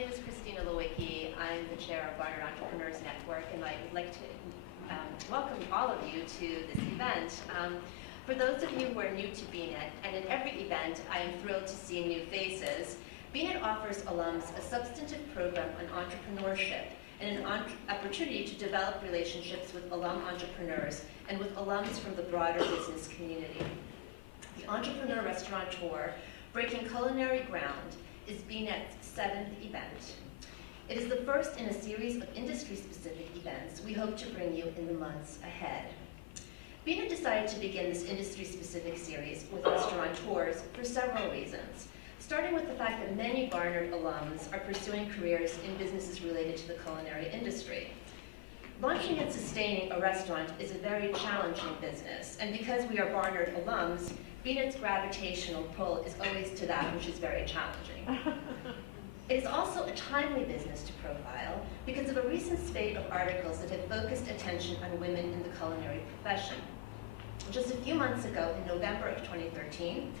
I'm the chair of Barnard Entrepreneurs Network, and I would like to welcome all of you to this event. For those of you who are new to BEnet, and at every event I am thrilled to see new faces, BEnet offers alums a substantive program on entrepreneurship and an opportunity to develop relationships with alum entrepreneurs and with alums from the broader business community. The Entrepreneur Restaurateur, Breaking Culinary Ground, is BEnet's 7th event. It is the first in a series of industry-specific events we hope to bring you in the months ahead. BEnet decided to begin this industry-specific series with restaurateurs for several reasons, starting with the fact that many Barnard alums are pursuing careers in businesses related to the culinary industry. Launching and sustaining a restaurant is a very challenging business, and because we are Barnard alums, BEnet's gravitational pull is always to that which is very challenging. It is also a timely business to profile because of a recent spate of articles that have focused attention on women in the culinary profession. Just a few months ago, in November of 2013,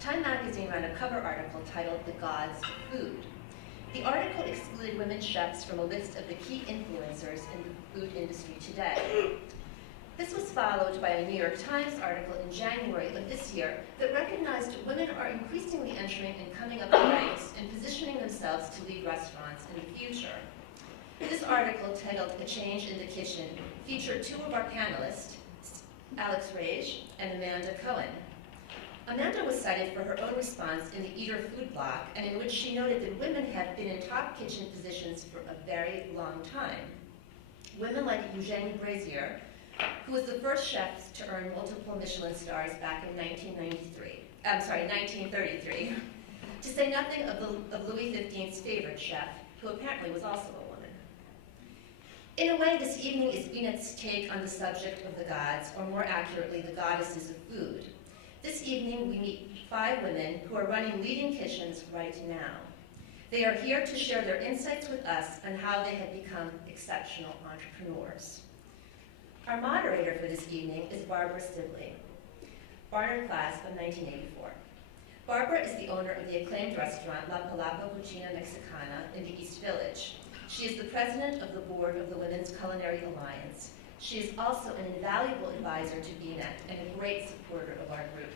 Time magazine ran a cover article titled "The Gods of Food." The article excluded women chefs from a list of the key influencers in the food industry today. This was followed by a New York Times article in January of this year that recognized women are increasingly entering and coming up the ranks and positioning themselves to lead restaurants in the future. This article, titled "A Change in the Kitchen," featured two of our panelists, Alexandra Raij and Amanda Cohen. Amanda was cited for her own response in the Eater Food blog, and in which she noted that women have been in top kitchen positions for a very long time. Women like Eugenie Brazier, who was the first chef to earn multiple Michelin stars back in 1933, to say nothing of Louis XV's favorite chef, who apparently was also a woman. In a way, this evening is BEnet's take on the subject of the gods, or more accurately, the goddesses of food. This evening, we meet 5 women who are running leading kitchens right now. They are here to share their insights with us on how they have become exceptional entrepreneurs. Our moderator for this evening is Barbara Sibley, Barnard class of 1984. Barbara is the owner of the acclaimed restaurant La Palapa, Cocina, Mexicana in the East Village. She is the president of the board of the Women's Culinary Alliance. She is also an invaluable advisor to BEnet and a great supporter of our group.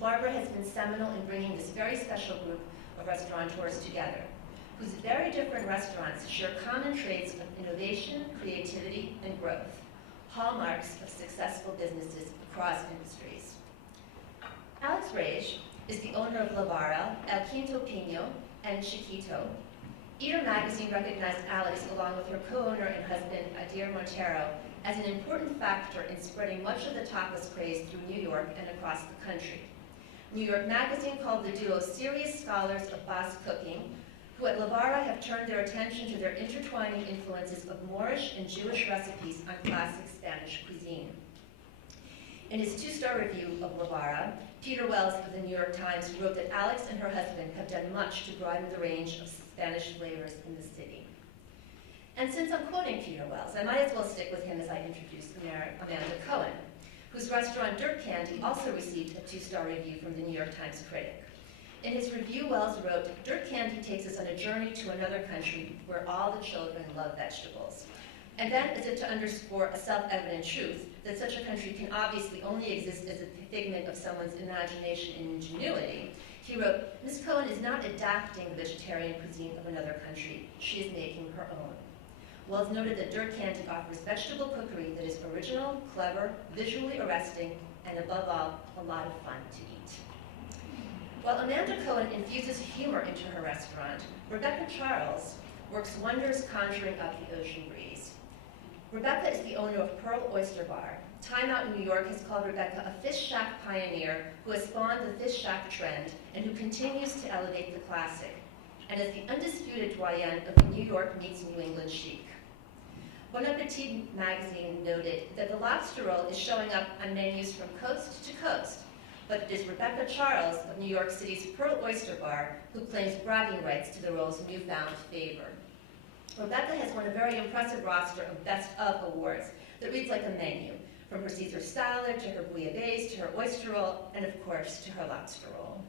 Barbara has been seminal in bringing this very special group of restaurateurs together, whose very different restaurants share common traits of innovation, creativity, and growth, hallmarks of successful businesses across industries. Alexandra Raij is the owner of La Vara, Quinto Pino, and Txikito. Eater magazine recognized Alex, along with her co-owner and husband, Adir Montero, as an important factor in spreading much of the tapas craze through New York and across the country. New York magazine called the duo serious scholars of Basque cooking, who at La Vara have turned their attention to their intertwining influences of Moorish and Jewish recipes on classic Spanish cuisine. In his 2-star review of La Vara, Peter Wells of the New York Times wrote that Alex and her husband have done much to broaden the range of Spanish flavors in the city. And since I'm quoting Peter Wells, I might as well stick with him as I introduce Amanda Cohen, whose restaurant Dirt Candy also received a 2-star review from the New York Times critic. In his review, Wells wrote, "Dirt Candy takes us on a journey to another country where all the children love vegetables." And then, as if to underscore a self-evident truth, that such a country can obviously only exist as a figment of someone's imagination and ingenuity, he wrote, "Ms. Cohen is not adapting the vegetarian cuisine of another country, she is making her own." Wells noted that Dirt Candy offers vegetable cookery that is original, clever, visually arresting, and above all, a lot of fun to eat. While Amanda Cohen infuses humor into her restaurant, Rebecca Charles works wonders conjuring up the ocean breeze. Rebecca is the owner of Pearl Oyster Bar. Time Out in New York has called Rebecca a fish shack pioneer who has spawned the fish shack trend and who continues to elevate the classic, and is the undisputed doyenne of the New York meets New England chic. Bon Appetit magazine noted that the lobster roll is showing up on menus from coast to coast, but it is Rebecca Charles of New York City's Pearl Oyster Bar who claims bragging rights to the roll's newfound favor. Rebecca has won a very impressive roster of Best Of awards that reads like a menu, from her Caesar salad to her bouillabaisse to her oyster roll, and of course to her lobster roll.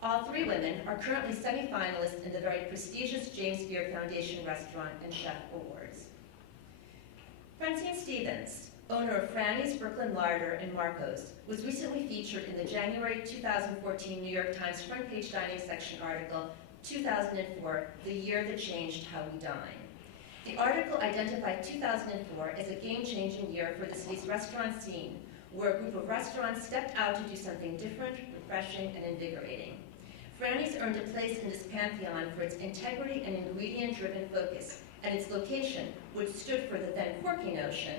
All three women are currently semi-finalists in the very prestigious James Beard Foundation Restaurant and Chef Awards. Francine Stephens, owner of Franny's, Bklyn Larder and Marco's, was recently featured in the January 2014 New York Times front page dining section article, 2004, The Year That Changed How We Dine. The article identified 2004 as a game-changing year for the city's restaurant scene, where a group of restaurants stepped out to do something different, refreshing, and invigorating. Franny's earned a place in this pantheon for its integrity and ingredient-driven focus, and its location, which stood for the then quirky notion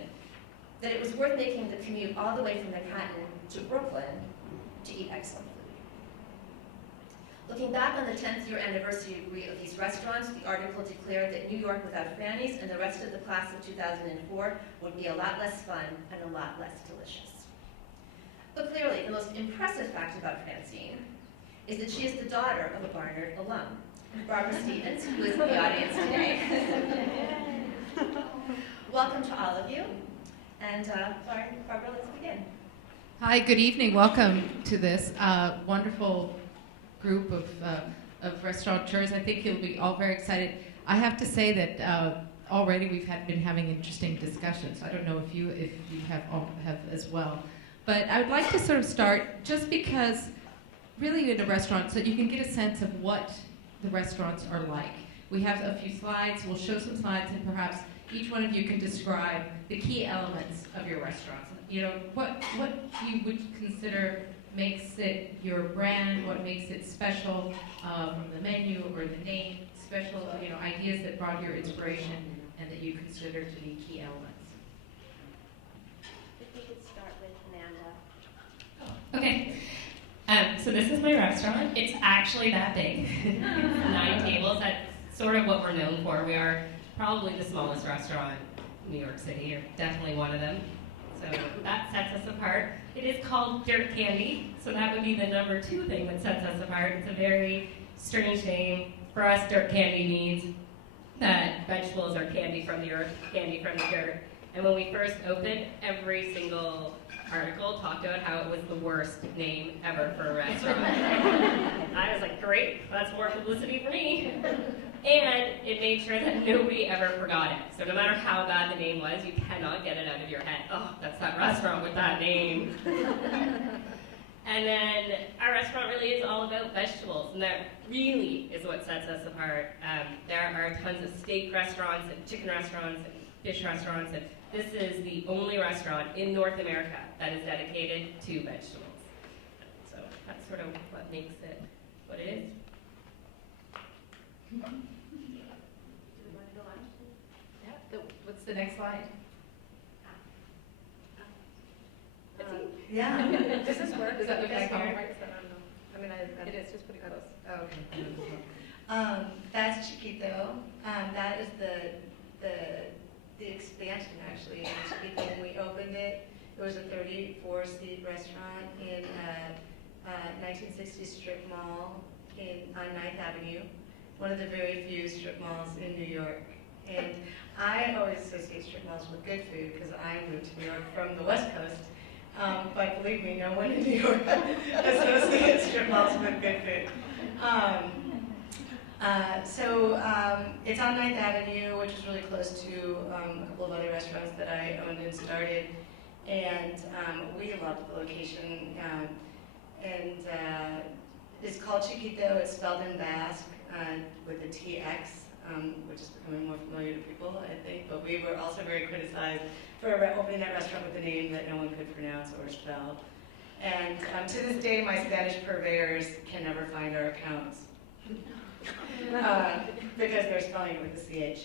that it was worth making the commute all the way from Manhattan to Brooklyn to eat excellent food. Looking back on the 10th year anniversary of these restaurants, the article declared that New York without Franny's and the rest of the class of 2004 would be a lot less fun and a lot less delicious. But clearly, the most impressive fact about Francine is that she is the daughter of a Barnard alum, Barbara Stephens, who is in the audience today. Welcome to all of you. And Barbara, let's begin. Hi, good evening. Welcome to this wonderful group of restaurateurs. I think you'll be all very excited. I have to say that already we've been having interesting discussions. I don't know if you have as well. But I would like to sort of start just because really in a restaurant, so you can get a sense of what the restaurants are like. We have a few slides. We'll show some slides, and perhaps each one of you can describe the key elements of your restaurants. You know, what you would consider makes it your brand, what makes it special from the menu or the name, special ideas that brought your inspiration and that you consider to be key elements. If we could start with Amanda. Okay. So this is my restaurant. It's actually that big. 9 tables. That's sort of what we're known for. We are probably the smallest restaurant in New York City, or definitely one of them. So that sets us apart. It is called Dirt Candy, so that would be the number 2 thing that sets us apart. It's a very strange name. For us, dirt candy means that vegetables are candy from the earth, candy from the dirt. And when we first opened, every single article talked about how it was the worst name ever for a restaurant. I was like, great, that's more publicity for me. And it made sure that nobody ever forgot it. So no matter how bad the name was, you cannot get it out of your head. Oh, that's that restaurant with that name. And then our restaurant really is all about vegetables, and that really is what sets us apart. There are tons of steak restaurants and chicken restaurants and fish restaurants, and this is the only restaurant in North America that is dedicated to vegetables. So that's sort of what makes it what it is. Do we want to go on? Yeah. What's the next slide? Yeah. Does this work? Does that look like home? I mean, it is just pretty close. Oh, okay. That's Txikito. That is the expansion, actually. In Txikito, when we opened it, it was a 34-seat restaurant in a 1960s strip mall on 9th Avenue, one of the very few strip malls in New York. And I always associate strip malls with good food because I moved to New York from the West Coast. But believe me, no one in New York associates strip malls with good food. It's on 9th Avenue, which is really close to a couple of other restaurants that I owned and started. And we loved the location. It's called Txikito. It's spelled in Basque with a TX, which is becoming more familiar to people, I think. But we were also very criticized for opening that restaurant with a name that no one could pronounce or spell. And to this day, my Spanish purveyors can never find our accounts because they're spelling it with a CH.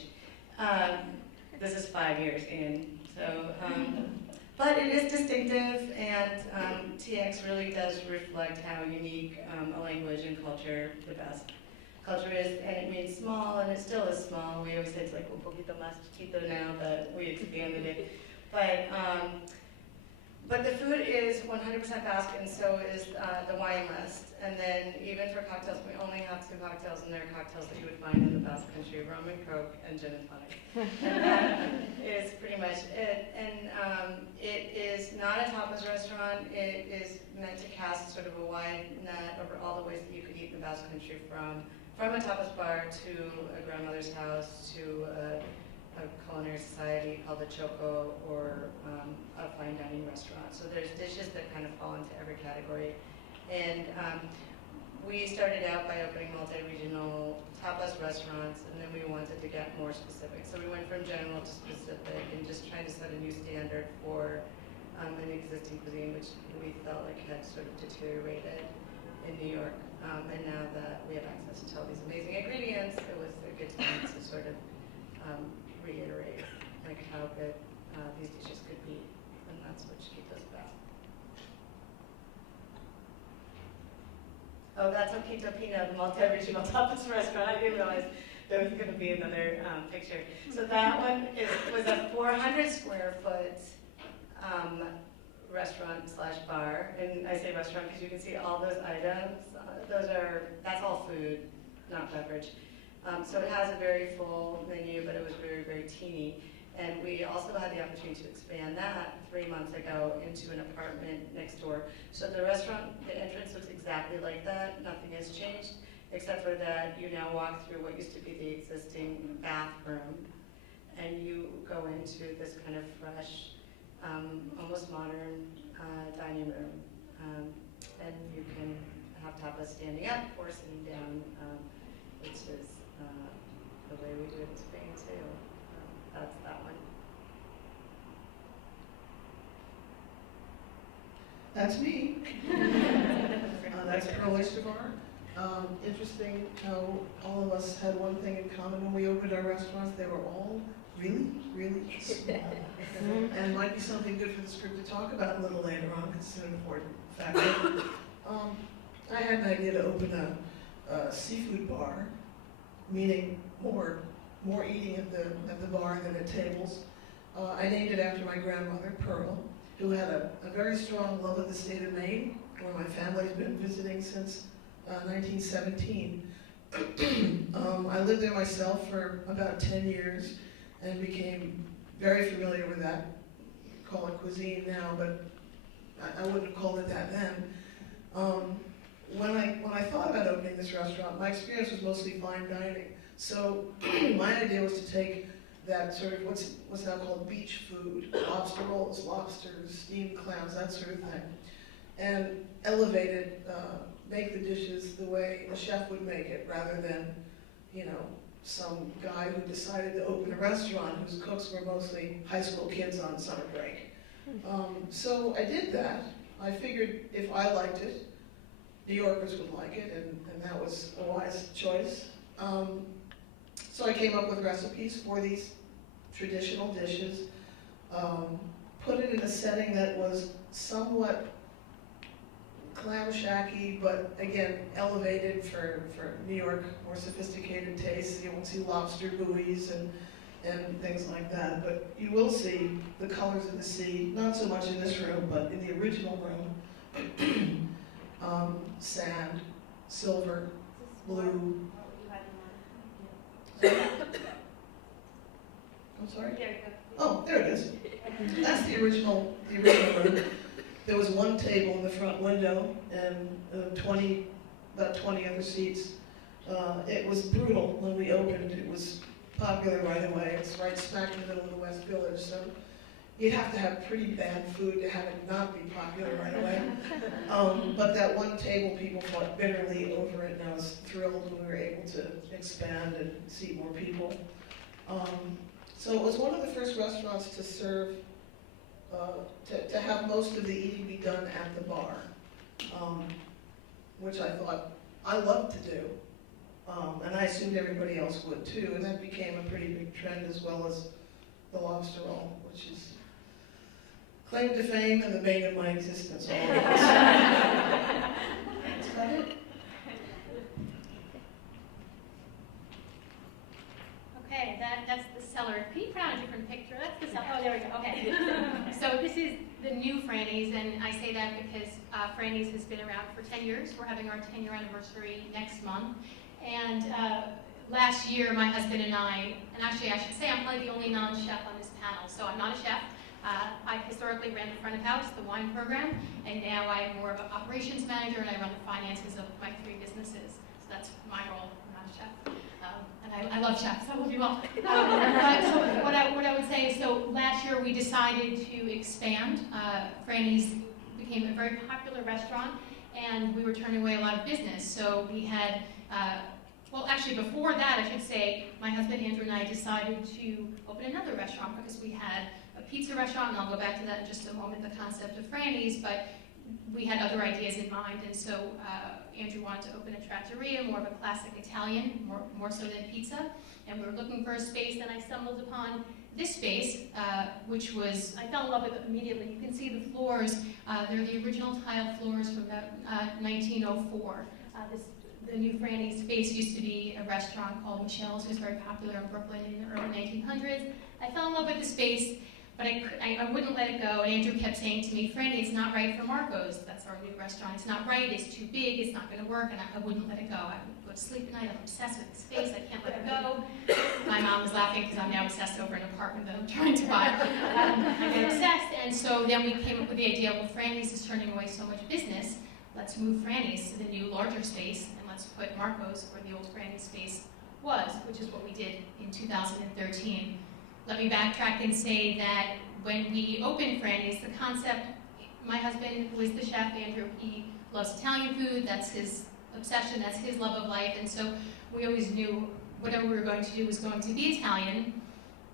This is 5 years in, so. But it is distinctive, and TX really does reflect how unique a language and culture the Basque culture is, and it means small, and it still is small. We always say it's like un poquito más chiquito now that we expanded it. But the food is 100% Basque, and so is the wine list. And then even for cocktails, we only have 2 cocktails, and they're cocktails that you would find in the Basque Country: rum and coke and gin and tonic. And that is pretty much it. And it is not a tapas restaurant. It is meant to cast sort of a wide net over all the ways that you could eat in the Basque Country, from a tapas bar to a grandmother's house to a culinary society called the Choco, or a fine dining restaurant. So there's dishes that kind of fall into every category. And we started out by opening multi-regional tapas restaurants, and then we wanted to get more specific. So we went from general to specific, and just trying to set a new standard for an existing cuisine, which we felt like had sort of deteriorated in New York. And now that we have access to all these amazing ingredients, it was a good time to sort of reiterate like how good these dishes could be, and that's what Txikito's about. Oh, that's a Quinto Pino, the multi-regional tapas restaurant. I didn't realize there was going to be another picture. So that one was a 400 square foot restaurant / bar, and I say restaurant because you can see all those items. That's all food, not beverage. So it has a very full menu, but it was very, very teeny. And we also had the opportunity to expand that 3 months ago into an apartment next door. So the restaurant, the entrance looks exactly like that. Nothing has changed, except for that you now walk through what used to be the existing bathroom, and you go into this kind of fresh, almost modern dining room. And you can have tapas standing up or sitting down, which is the way we do it in Spain too. That's that one. That's me. That's Oyster Bar. Interesting how all of us had one thing in common when we opened our restaurants. They were all really, really small. And might be something good for this group to talk about a little later on, because it's an important factor. I had an idea to open a seafood bar, meaning more eating at the bar than at tables. I named it after my grandmother, Pearl, who had a very strong love of the state of Maine, where my family's been visiting since 1917. I lived there myself for about 10 years and became very familiar with that. Call it cuisine now, but I wouldn't have called it that then. When I thought about opening this restaurant, my experience was mostly fine dining. So my idea was to take that sort of what's now called beach food, lobster rolls, lobsters, steamed clams, that sort of thing, and elevate it, make the dishes the way a chef would make it, rather than, some guy who decided to open a restaurant whose cooks were mostly high school kids on summer break. So I did that. I figured if I liked it, New Yorkers would like it, and that was a wise choice. So I came up with recipes for these traditional dishes, put it in a setting that was somewhat clamshacky, but again, elevated for New York, more sophisticated tastes. You won't see lobster buoys and things like that, but you will see the colors of the sea, not so much in this room, but in the original room. Sand, silver, blue. I'm sorry? Oh, there it is. That's the original room. There was one table in the front window and about 20 other seats. It was brutal when we opened. It was popular right away. It's right smack in the middle of the West Village, so you'd have to have pretty bad food to have it not be popular right away. But that one table, people fought bitterly over it, and I was thrilled when we were able to expand and seat more people. So it was one of the first restaurants to serve, to have most of the eating be done at the bar, which I thought I loved to do. And I assumed everybody else would too, and that became a pretty big trend, as well as the lobster roll, which is claim to fame and the bane of my existence all at once. That's about it. Okay, that's the cellar. Can you put on a different picture? That's the cellar. Oh, there we go. Okay. So this is the new Franny's, and I say that because Franny's has been around for 10 years. We're having our 10-year anniversary next month. And last year, my husband and I, and actually I should say I'm probably the only non-chef on this panel, so I'm not a chef. historically ran the front of house, the wine program, and now I'm more of an operations manager and I run the finances of my 3 businesses. So that's my role. I'm not a chef. And I love chefs, I love you all. So what I would say is, so last year we decided to expand. Franny's became a very popular restaurant, and we were turning away a lot of business. So we had, well, actually before that, I should say, my husband Andrew and I decided to open another restaurant because we had a pizza restaurant, and I'll go back to that in just a moment, the concept of Franny's, but we had other ideas in mind, and so Andrew wanted to open a trattoria, more of a classic Italian, more so than pizza, and we were looking for a space, and I stumbled upon this space, which was, I fell in love with it immediately. You can see the floors, they're the original tile floors from about 1904. The new Franny's space used to be a restaurant called Michelle's, which was very popular in Brooklyn in the early 1900s. I fell in love with the space, but I wouldn't let it go, and Andrew kept saying to me, Franny, it's not right for Marco's. That's our new restaurant. It's not right, it's too big, it's not going to work, and I wouldn't let it go. I would go to sleep at night, I'm obsessed with the space, I can't let it go. My mom was laughing because I'm now obsessed over an apartment that I'm trying to buy. I get obsessed, and so then we came up with the idea, well, Franny's is turning away so much business, let's move Franny's to the new larger space, and let's put Marco's where the old Franny's space was, which is what we did in 2013. Let me backtrack and say that when we opened Franny's, the concept, my husband, who is the chef, Andrew, he loves Italian food, that's his obsession, that's his love of life, and so we always knew whatever we were going to do was going to be Italian.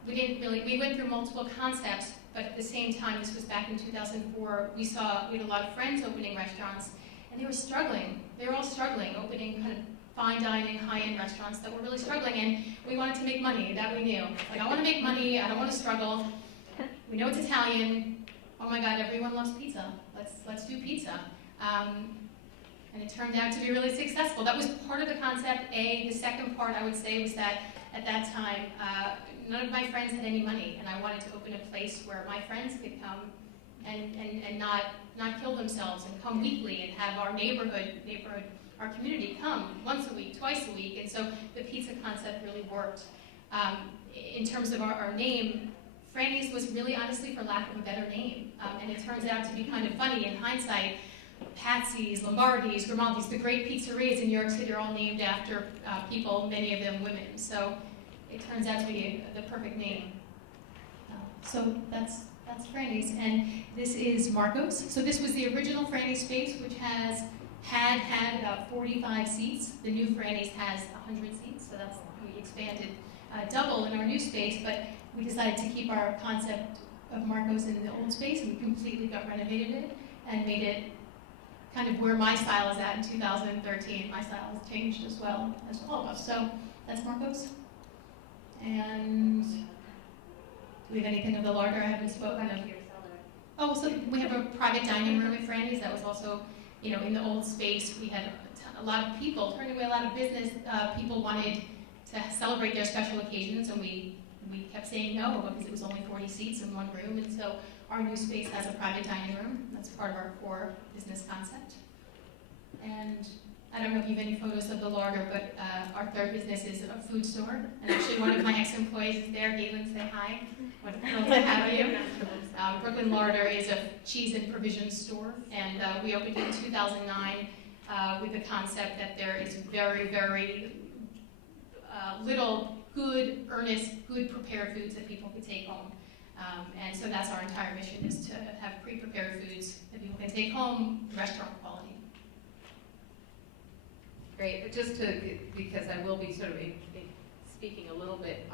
We went through multiple concepts, but at the same time, this was back in 2004, we had a lot of friends opening restaurants, and they were struggling. They were all struggling, opening kind of fine dining, high-end restaurants that were really struggling, and we wanted to make money, that we knew. Like, I want to make money, I don't want to struggle. We know it's Italian. Oh my God, everyone loves pizza. Let's do pizza. And it turned out to be really successful. That was part of the concept, A. The second part, I would say, was that at that time, none of my friends had any money, and I wanted to open a place where my friends could come and not kill themselves, and come weekly, and have our neighborhood, our community come once a week, twice a week, and so the pizza concept really worked. In terms of our name, Franny's was really honestly for lack of a better name, and it turns out to be kind of funny in hindsight. Patsy's, Lombardi's, Grimaldi's, the great pizzerias in New York City are all named after people, many of them women, so it turns out to be the perfect name. So that's Franny's, and this is Marco's. So this was the original Franny's space, which had about 45 seats. The new Franny's has 100 seats, so we expanded double in our new space, but we decided to keep our concept of Marco's in the old space, and we completely got renovated it and made it kind of where my style is at in 2013. My style has changed as well as all of us. So that's Marco's. And do we have anything of the larder I haven't spoken of? Oh, so we have a private dining room at Franny's that was also, in the old space. We had a lot of people turning away a lot of business. People wanted to celebrate their special occasions, and we kept saying no because it was only 40 seats in one room, and so our new space has a private dining room. That's part of our core business concept. And I don't know if you have any photos of the larder, but our third business is a food store. And actually one of my ex-employees is there. Galen, say hi. Wonderful to have you. Bklyn Larder is a cheese and provisions store, and we opened it in 2009 with the concept that there is very, very little good, earnest, good prepared foods that people can take home. And so that's our entire mission, is to have pre-prepared foods that people can take home, restaurant quality. Great. Because I will be sort of speaking a little bit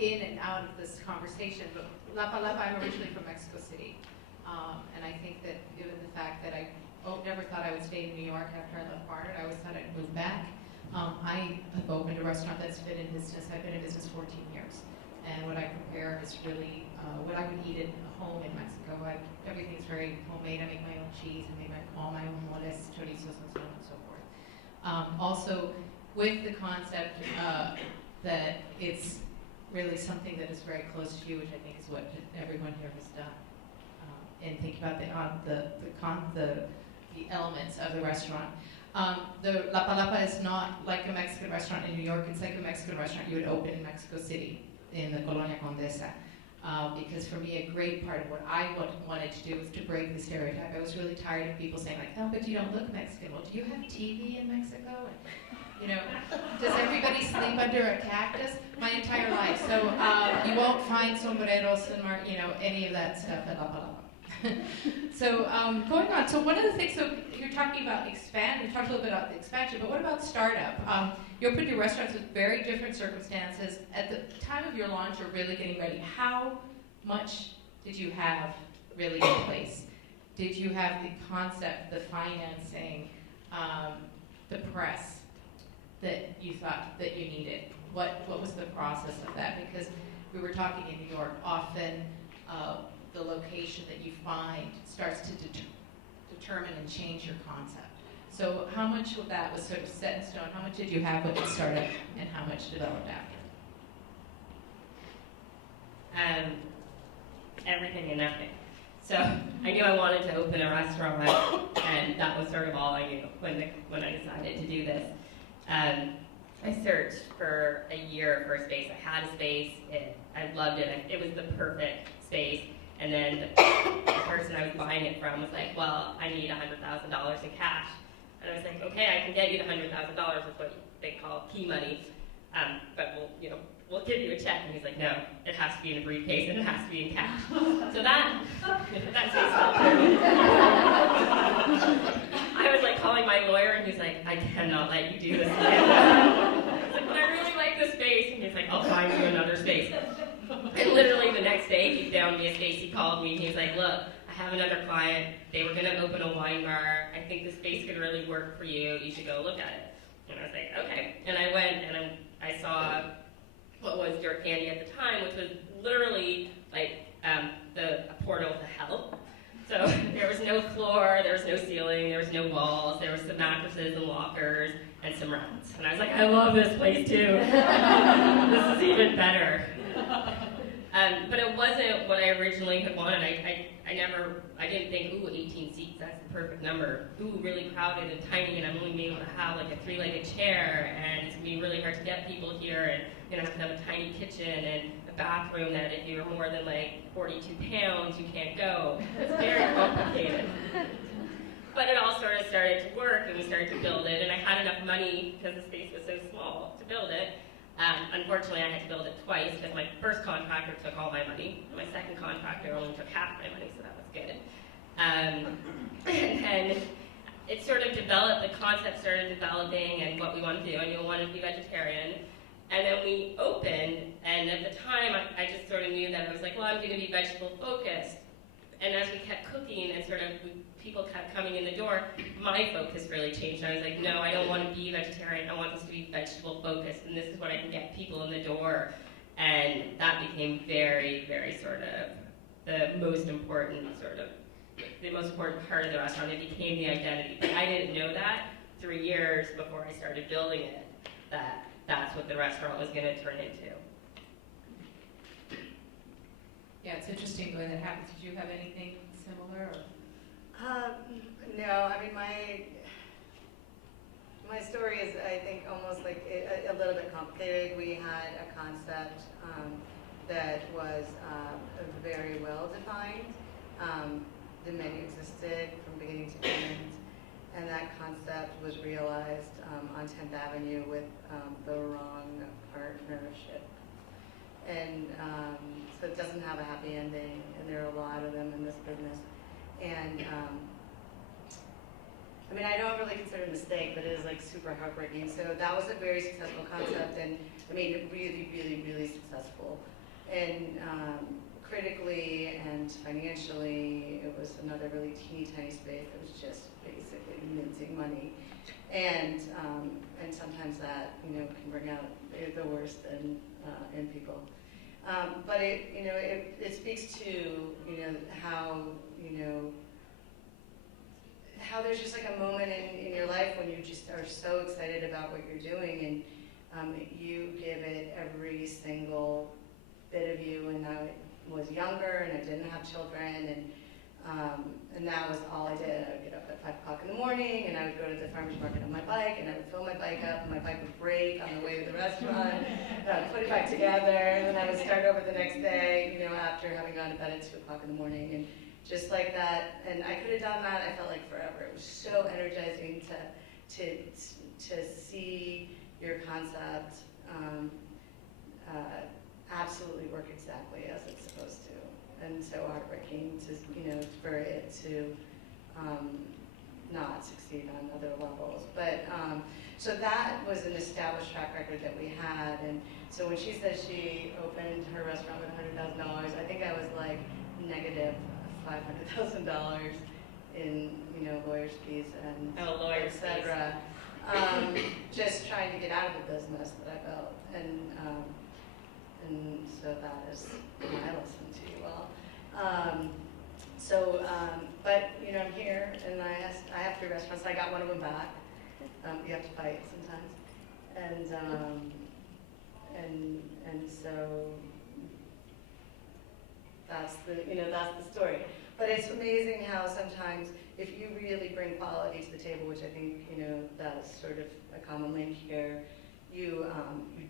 in and out of this conversation, but La Palapa, I'm originally from Mexico City. And I think that given the fact that I never thought I would stay in New York after I left Barnard, I always thought I'd move back. I have opened a restaurant that's been in business. I've been in business 14 years. And what I prepare is really what I would eat at home in Mexico. Everything's very homemade. I make my own cheese. I make all my own moles, chorizos, and so on and so forth. Also, with the concept that it's really something that is very close to you, which I think is what everyone here has done. And think about the elements of the restaurant. The La Palapa is not like a Mexican restaurant in New York. It's like a Mexican restaurant you would open in Mexico City, in the Colonia Condesa. because for me, a great part of what I wanted to do was to break the stereotype. I was really tired of people saying like, oh, but you don't look Mexican. Well, do you have TV in Mexico? And, does everybody sleep under a cactus? My entire life. So you won't find sombreros and any of that stuff. So going on, so one of the things, so you're talking about expand, you talked a little bit about the expansion, but what about startup? You opened your restaurants with very different circumstances. At the time of your launch, you're really getting ready. How much did you have really in place? Did you have the concept, the financing, the press that you thought that you needed? What was the process of that? Because we were talking in New York, often the location that you find starts to determine and change your concept. So how much of that was sort of set in stone? How much did you have when you started, and how much developed after? Everything and nothing. So I knew I wanted to open a restaurant, and that was sort of all I knew when I decided to do this. I searched for a year for a space. I had a space. I loved it. It was the perfect space. And then the person I was buying it from was like, well, I need $100,000 in cash. And I was like, okay, I can get you the $100,000 with what they call key money, but we'll give you a check. And he's like, no, it has to be in a briefcase and it has to be in cash. So that takes I was like calling my lawyer, and he's like, I cannot let you do this again. I was like, but I really like this space. And he's like, I'll find you another space. And literally the next day, he found me a space. He called me, and he was like, look, I have another client. They were going to open a wine bar. I think the space could really work for you. You should go look at it. And I was like, okay. And I went, and I saw what was Dirt Candy at the time, which was literally like a portal to hell. So there was no floor, there was no ceiling, there was no walls, there was some mattresses and lockers and some rats. And I was like, I love this place too. This is even better. But it wasn't what I originally had wanted. I didn't think, ooh, 18 seats, that's the perfect number. Ooh, really crowded and tiny, and I'm only being able to have like a 3-legged chair, and it's gonna be really hard to get people here, and you're gonna have to have a tiny kitchen and a bathroom that if you're more than like 42 pounds, you can't go. It's very complicated. But it all sort of started to work, and we started to build it, and I had enough money, because the space was so small, to build it. Unfortunately, I had to build it twice, because my first contractor took all my money, and my second contractor only took half my money, so that was good. And then it sort of developed, the concept started developing, and what we wanted to do. I knew I wanted to be vegetarian. And then we opened, and at the time, I just sort of knew that I was like, well, I'm going to be vegetable focused. And as we kept cooking and people kept coming in the door, my focus really changed. And I was like, no, I don't want to be vegetarian. I want this to be vegetable focused, and this is what I can get people in the door. And that became very, very sort of the most important part of the restaurant. It became the identity. But I didn't know that 3 years before I started building it, that's what the restaurant was going to turn into. Yeah, it's interesting the way that happens. Did you have anything similar? No, I mean, my story is, I think, almost like a little bit complicated. We had a concept that was very well defined. The menu existed from beginning to end, and that concept was realized on 10th Avenue with the wrong partnership. And so it doesn't have a happy ending, and there are a lot of them in this business. And I mean, I don't really consider it a mistake, but it is like super heartbreaking. So that was a very successful concept, and I mean, really, really, really successful. And critically and financially, it was another really teeny tiny space that was just basically minting money. And sometimes that, can bring out the worst in people. But it speaks to, how there's just like a moment in your life when you just are so excited about what you're doing, and you give it every single bit of you. And I was younger, and I didn't have children, and And that was all I did. I would get up at 5 o'clock in the morning, and I would go to the farmer's market on my bike, and I would fill my bike up, and my bike would break on the way to the restaurant, and I would put it back together, and then I would start over the next day, after having gone to bed at 2 o'clock in the morning, and just like that. And I could have done that, I felt like forever. It was so energizing to see your concept absolutely work exactly as it's supposed to. And so heartbreaking to, for it to not succeed on other levels. But so that was an established track record that we had. And so when she said she opened her restaurant with $100,000, I think I was like negative $500,000 in lawyers' fees and lawyers' et cetera. Just trying to get out of the business that I built. And so that is my lesson to you all. But I'm here, and I have 3 restaurants. I got one of them back. You have to fight sometimes, and so that's the story. But it's amazing how sometimes, if you really bring quality to the table, which I think that's sort of a common link here. You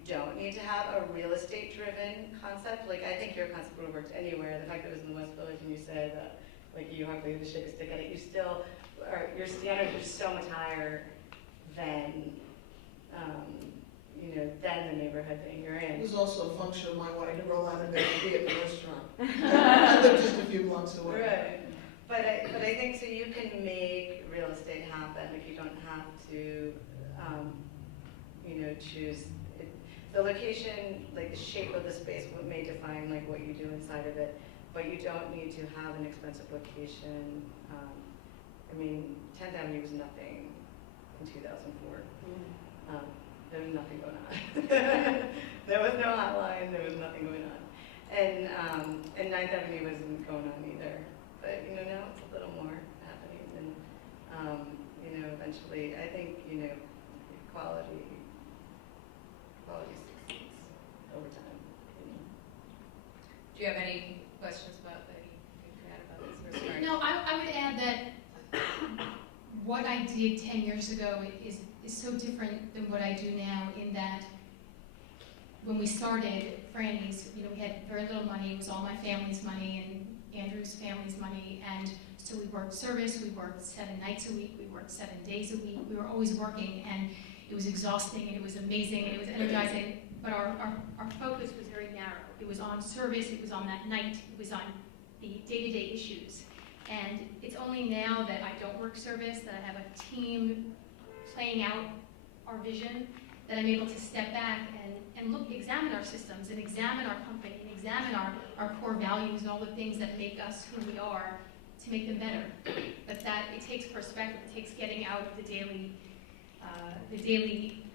don't need to have a real estate driven concept. Like, I think your concept would have worked anywhere. The fact that it was in the West Village and you said you hardly had to shake a stick at it, you still your standards are so much higher than than the neighborhood that you're in. It was also a function of my wanting to roll out of bed and be at the restaurant. I live just a few blocks away. Right. But I think so you can make real estate happen. Like, you don't have to choose it. The location, like the shape of the space, may define like what you do inside of it, but you don't need to have an expensive location. 10th Avenue was nothing in 2004. There was nothing going on. There was no hotline. There was nothing going on, and 9th Avenue wasn't going on either. But now it's a little more happening, and eventually, I think quality succeeds over time. Do you have any questions about this? No, I would add that what I did 10 years ago is so different than what I do now, in that when we started Franny's, we had very little money. It was all my family's money and Andrew's family's money, and so we worked service, we worked 7 nights a week, we worked 7 days a week. We were always working, and it was exhausting, and it was amazing, and it was energizing, but our focus was very narrow. It was on service, it was on that night, it was on the day-to-day issues. And it's only now that I don't work service, that I have a team playing out our vision, that I'm able to step back and examine our systems, and examine our company, and examine our core values and all the things that make us who we are, to make them better. But that it takes perspective, it takes getting out of the daily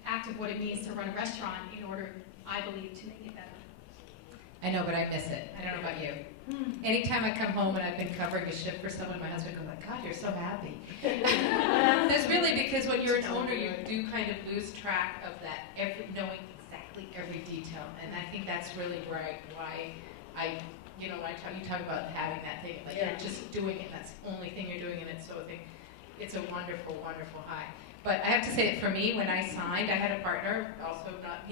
act of what it means to run a restaurant in order, I believe, to make it better. I know, but I miss it. I don't know about you. Anytime I come home and I've been covering a shift for someone, my husband goes like, God, you're so happy. That's really because when you're an owner, you do kind of lose track of that, knowing exactly every detail. And I think that's really why I when you talk about having that thing, like you're just doing it, that's the only thing you're doing, and it's so I think it's a wonderful, wonderful high. But I have to say that for me, when I signed, I had a partner, also not,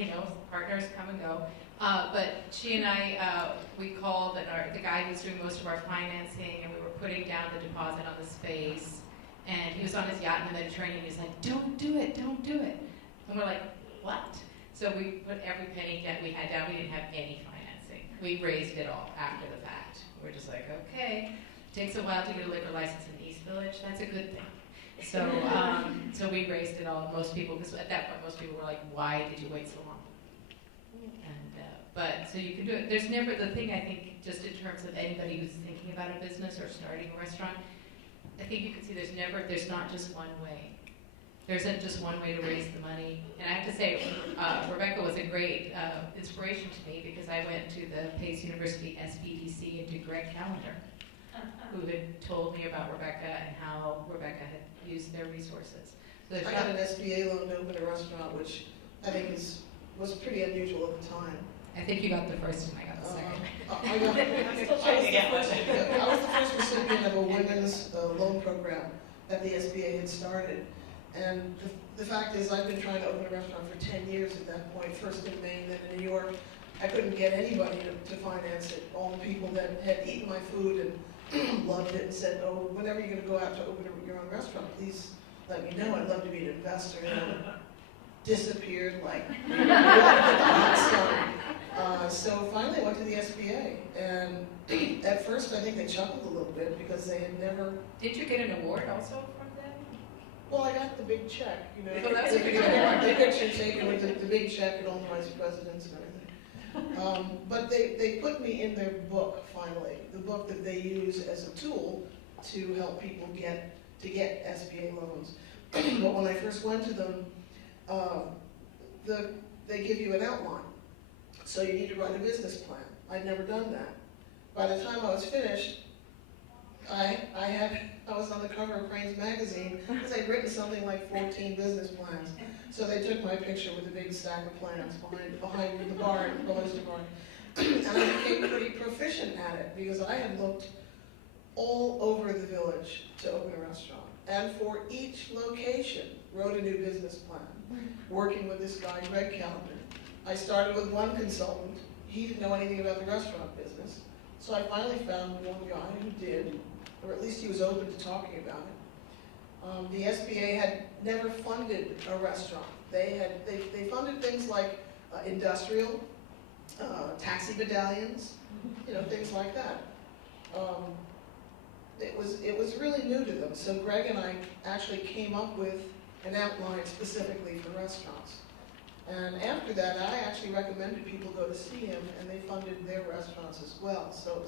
partners come and go. But she and I, we called, and the guy who was doing most of our financing, and we were putting down the deposit on the space. And he was on his yacht in the Mediterranean. He was like, don't do it, don't do it. And we're like, what? So we put every penny that we had down. We didn't have any financing. We raised it all after the fact. We're just like, okay. It takes a while to get a liquor license in the East Village. That's a good thing. So so we raised it all. Most people, because at that point, most people were like, why did you wait so long? But so you can do it. There's never the thing, I think, just in terms of anybody who's thinking about a business or starting a restaurant, I think you can see there's not just one way. There isn't just one way to raise the money. And I have to say, Rebecca was a great inspiration to me, because I went to the Pace University SBDC and to Greg Callender, who had told me about Rebecca and how Rebecca had used their resources. So I got an SBA loan to open a restaurant, which I think was pretty unusual at the time. I think you got the first and I got the second. I was the first recipient of a $1 that the SBA had started. And the fact is, I've been trying to open a restaurant for 10 years at that point, first in Maine, then in New York. I couldn't get anybody to finance it. All the people that had eaten my food and loved it and said, oh, whenever you're going to go out to open your own restaurant, please let me know. I'd love to be an investor. And disappeared like so finally I went to the SBA, and at first I think they chuckled a little bit because they had never. Did you get an award also from them? Well, I got the big check, you know. Well, that's a big award. The picture taken with the big check and all the vice presidents and everything. But they put me in their book finally, the book that they use as a tool to help people get SBA loans. But when I first went to them, they give you an outline. So you need to write a business plan. I'd never done that. By the time I was finished, I was on the cover of Crane's magazine because I'd written something like 14 business plans. So they took my picture with a big stack of plans behind the bar, the Oyster bar. And I became pretty proficient at it because I had looked all over the village to open a restaurant. And for each location, wrote a new business plan, working with this guy, Greg Calvin. I started with one consultant. He didn't know anything about the restaurant business. So I finally found one guy who did, or at least he was open to talking about it. The SBA had never funded a restaurant. They funded things like industrial, taxi medallions, things like that. It was really new to them. So Greg and I actually came up with an outline specifically for restaurants. And after that, I actually recommended people go to see him, and they funded their restaurants as well. So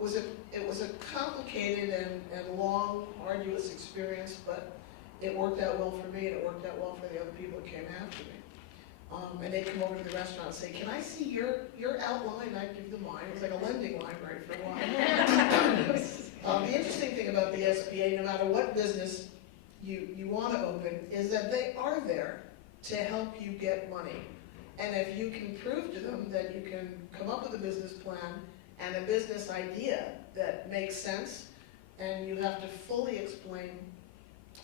it was a complicated and long, arduous experience, but it worked out well for me, and it worked out well for the other people that came after me. And they'd come over to the restaurant and say, "Can I see your outline?" I'd give them mine. It was like a lending library for a while. The interesting thing about the SBA, no matter what business you want to open, is that they are there to help you get money. And if you can prove to them that you can come up with a business plan and a business idea that makes sense, and you have to fully explain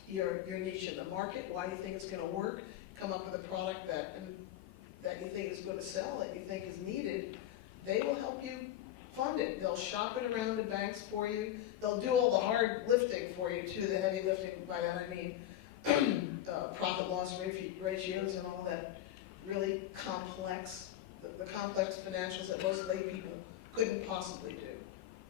your niche in the market, why you think it's going to work, come up with a product that you think is going to sell, that you think is needed, they will help you fund it. They'll shop it around the banks for you. They'll do all the hard lifting for you too, the heavy lifting. By that I mean profit-loss ratios and all that really complex, the complex financials that most lay people couldn't possibly do.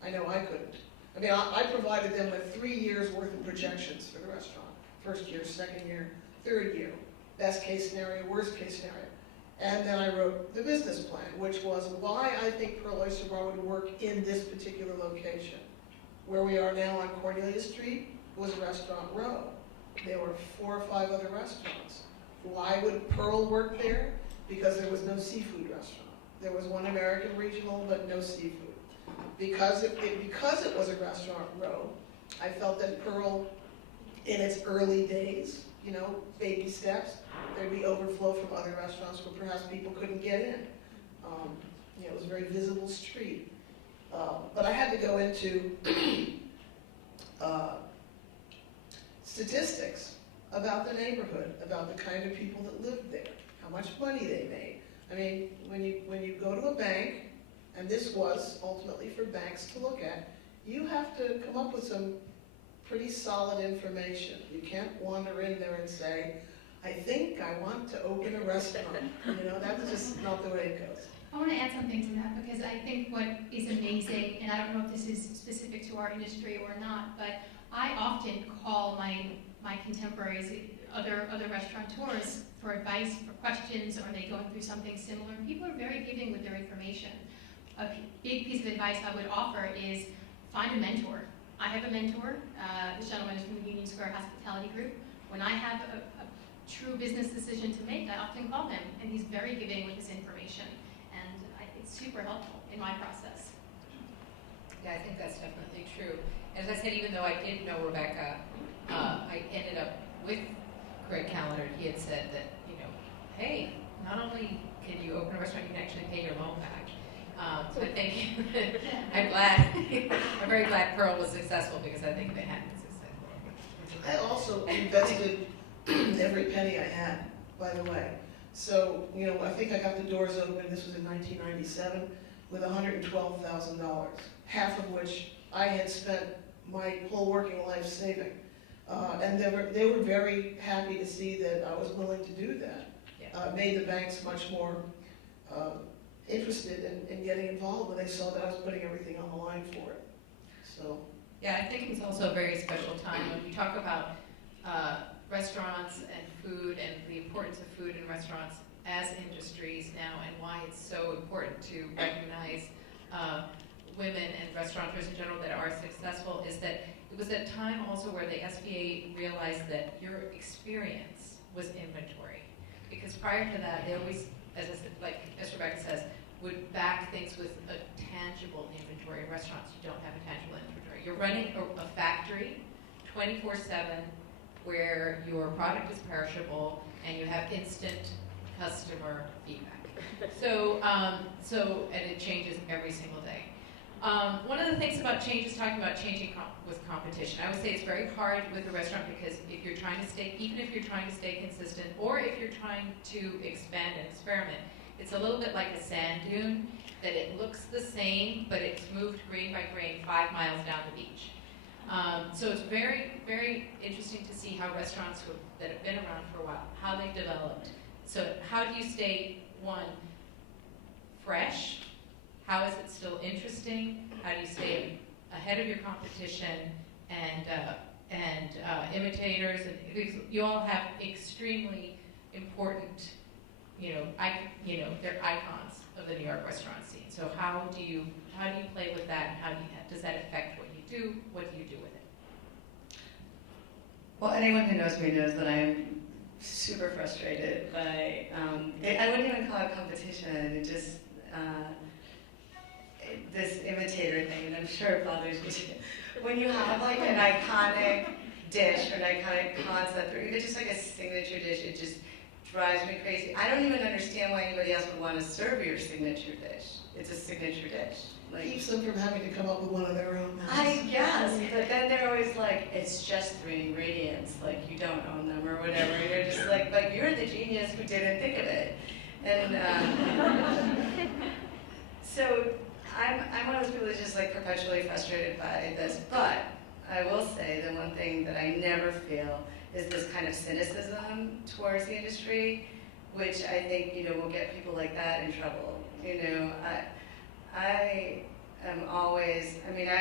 I know I couldn't. I mean, I provided them with 3 years worth of projections for the restaurant. First year, second year, third year. Best case scenario, worst case scenario. And then I wrote the business plan, which was why I think Pearl Oyster Bar would work in this particular location. Where we are now on Cornelia Street was a restaurant row. There were 4 or 5 other restaurants. Why would Pearl work there? Because there was no seafood restaurant. There was one American regional, but no seafood. Because it was a restaurant row, I felt that Pearl, in its early days, baby steps, there'd be overflow from other restaurants where perhaps people couldn't get in. It was a very visible street. But I had to go into statistics about the neighborhood, about the kind of people that lived there, how much money they made. I mean, when you go to a bank, and this was ultimately for banks to look at, you have to come up with some pretty solid information. You can't wander in there and say, "I think I want to open a restaurant." That's just not the way it goes. I want to add something to that because I think what is amazing, and I don't know if this is specific to our industry or not, but I often call my contemporaries, other restaurateurs, for advice, for questions, or are they going through something similar? And people are very giving with their information. A big piece of advice I would offer is find a mentor. I have a mentor. This gentleman is from the Union Square Hospitality Group. When I have a true business decision to make, I often call him, and he's very giving with his information. And it's super helpful in my process. Yeah, I think that's definitely true. As I said, even though I didn't know Rebecca, I ended up with Greg Calendar. He had said that, hey, not only can you open a restaurant, you can actually pay your loan back. So I think I'm very glad Pearl was successful because I think they had been successful. I also invested every penny I had, by the way. So, I think I got the doors open, this was in 1997, with $112,000, half of which I had spent my whole working life saving. And they were very happy to see that I was willing to do that. Yeah. Made the banks much more interested in getting involved when they saw that I was putting everything on the line for it. So. Yeah, I think it was also a very special time when we talk about restaurants and food and the importance of food in restaurants as industries now, and why it's so important to recognize women and restaurateurs in general that are successful, is that it was a time also where the SBA realized that your experience was inventory. Because prior to that, they always, as Rebecca says, would back things with a tangible inventory. In restaurants, you don't have a tangible inventory. You're running a factory 24/7 where your product is perishable and you have instant customer feedback. So and it changes every single day. One of the things about change is talking about changing with competition. I would say it's very hard with a restaurant because if you're trying to stay, even if you're trying to stay consistent, or if you're trying to expand and experiment, it's a little bit like a sand dune, that it looks the same, but it's moved grain by grain 5 miles down the beach. So it's very, very interesting to see how restaurants that have been around for a while, how they've developed. So how do you stay, one, fresh? How is it still interesting? How do you stay ahead of your competition and imitators? And you all have extremely important, they're icons of the New York restaurant scene. So how do you play with that, and how does that affect what you do? What do you do with it? Well, anyone who knows me knows that I'm super frustrated by, I wouldn't even call it competition, it just, this imitator thing, and I'm sure it bothers you too. When you have like an iconic dish or an iconic concept, or even just like a signature dish, it just drives me crazy. I don't even understand why anybody else would want to serve your signature dish. It's a signature dish. Keeps them from having to come up with one of their own. I guess, but then they're always like, it's just 3 ingredients, like you don't own them or whatever. You're just like, but you're the genius who didn't think of it. And so I'm one of those people that's just like perpetually frustrated by this. But I will say the one thing that I never feel is this kind of cynicism towards the industry, which I think will get people like that in trouble. I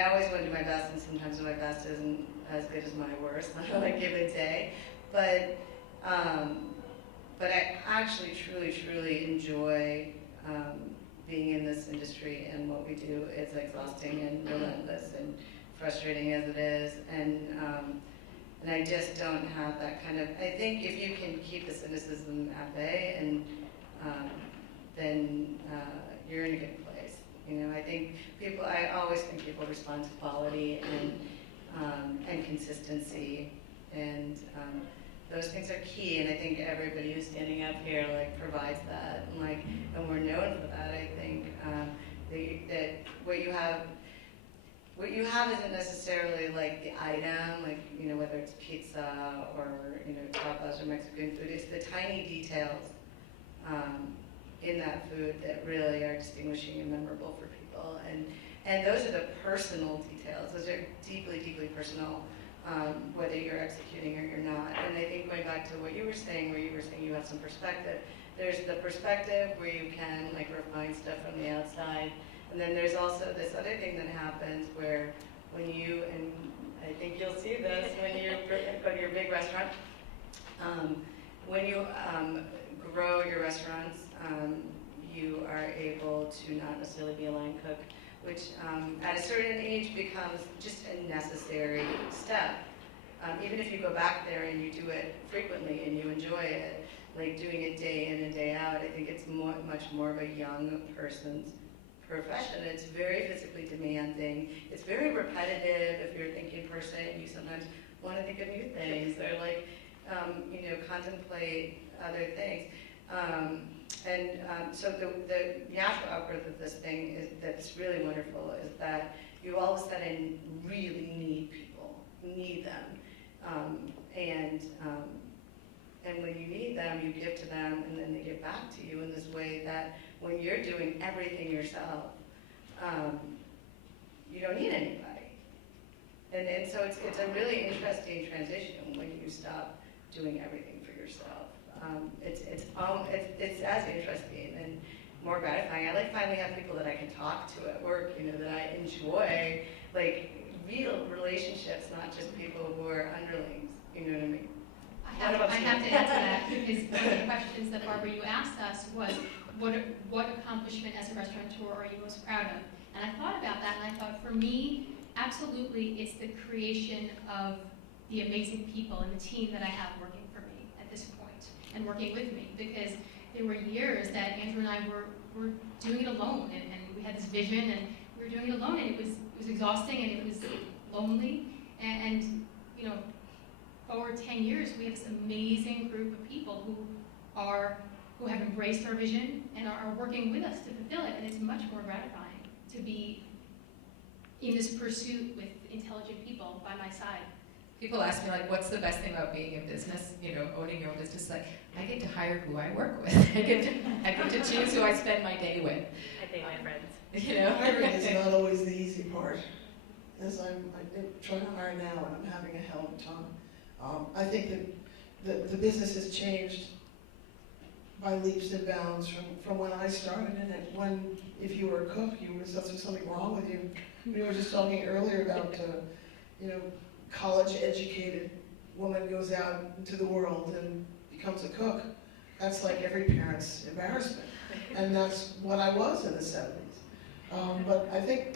always want to do my best, and sometimes my best isn't as good as my worst on a given day. But I actually truly enjoy being in this industry, and what we do is exhausting and relentless and frustrating as it is. And I just don't have that kind of, I think if you can keep the cynicism at bay, and then you're in a good place. I always think people respond to quality and consistency, and those things are key. And I think everybody who's standing up here provides that, and we're known for that. I think that what you have isn't necessarily the item, whether it's pizza or tapas or Mexican food. It's the tiny details in that food that really are distinguishing and memorable for people. And those are the personal details. Those are deeply personal, whether you're executing or you're not. And I think going back to what you were saying, where you were saying you have some perspective, there's the perspective where you can refine stuff from the outside. And then there's also this other thing that happens where when you, and I think you'll see this when you go to your big restaurant, when you grow your restaurants, you are able to not necessarily be a line cook, which at a certain age becomes just a necessary step. Even if you go back there and you do it frequently and you enjoy it, doing it day in and day out, I think it's much more of a young person's profession. It's very physically demanding. It's very repetitive. If you're a thinking person, you sometimes want to think of new things or contemplate other things. So the natural outgrowth of this thing that's really wonderful is that you all of a sudden really need people, need them. And when you need them, you give to them, and then they give back to you in this way that when you're doing everything yourself, you don't need anybody. And so it's a really interesting transition when you stop doing everything for yourself. It's as interesting and more gratifying. I finally have people that I can talk to at work, that I enjoy, real relationships, not just people who are underlings. You know what I mean? I have to add to that because one of the questions that Barbara, you asked us was, what accomplishment as a restaurateur are you most proud of? And I thought about that, and I thought, for me, absolutely, it's the creation of the amazing people and the team that I have working for me at this point and working with me, because there were years that Andrew and I were doing it alone, and we had this vision, and we were doing it alone, and it was exhausting, and it was lonely, and forward 10 years, we have this amazing group of people who have embraced our vision and are working with us to fulfill it, and it's much more gratifying to be in this pursuit with intelligent people by my side. People ask me, what's the best thing about being in business, owning your own business? I get to hire who I work with. I get to choose who I spend my day with. I think my friends. Hiring is not always the easy part. As I'm trying to hire now, and I'm having a hell of a time. I think that the business has changed by leaps and bounds from when I started in it. When, if you were a cook, there was something wrong with you. We were just talking earlier about, college-educated woman goes out into the world and becomes a cook. That's like every parent's embarrassment. And that's what I was in the 70s. But I think,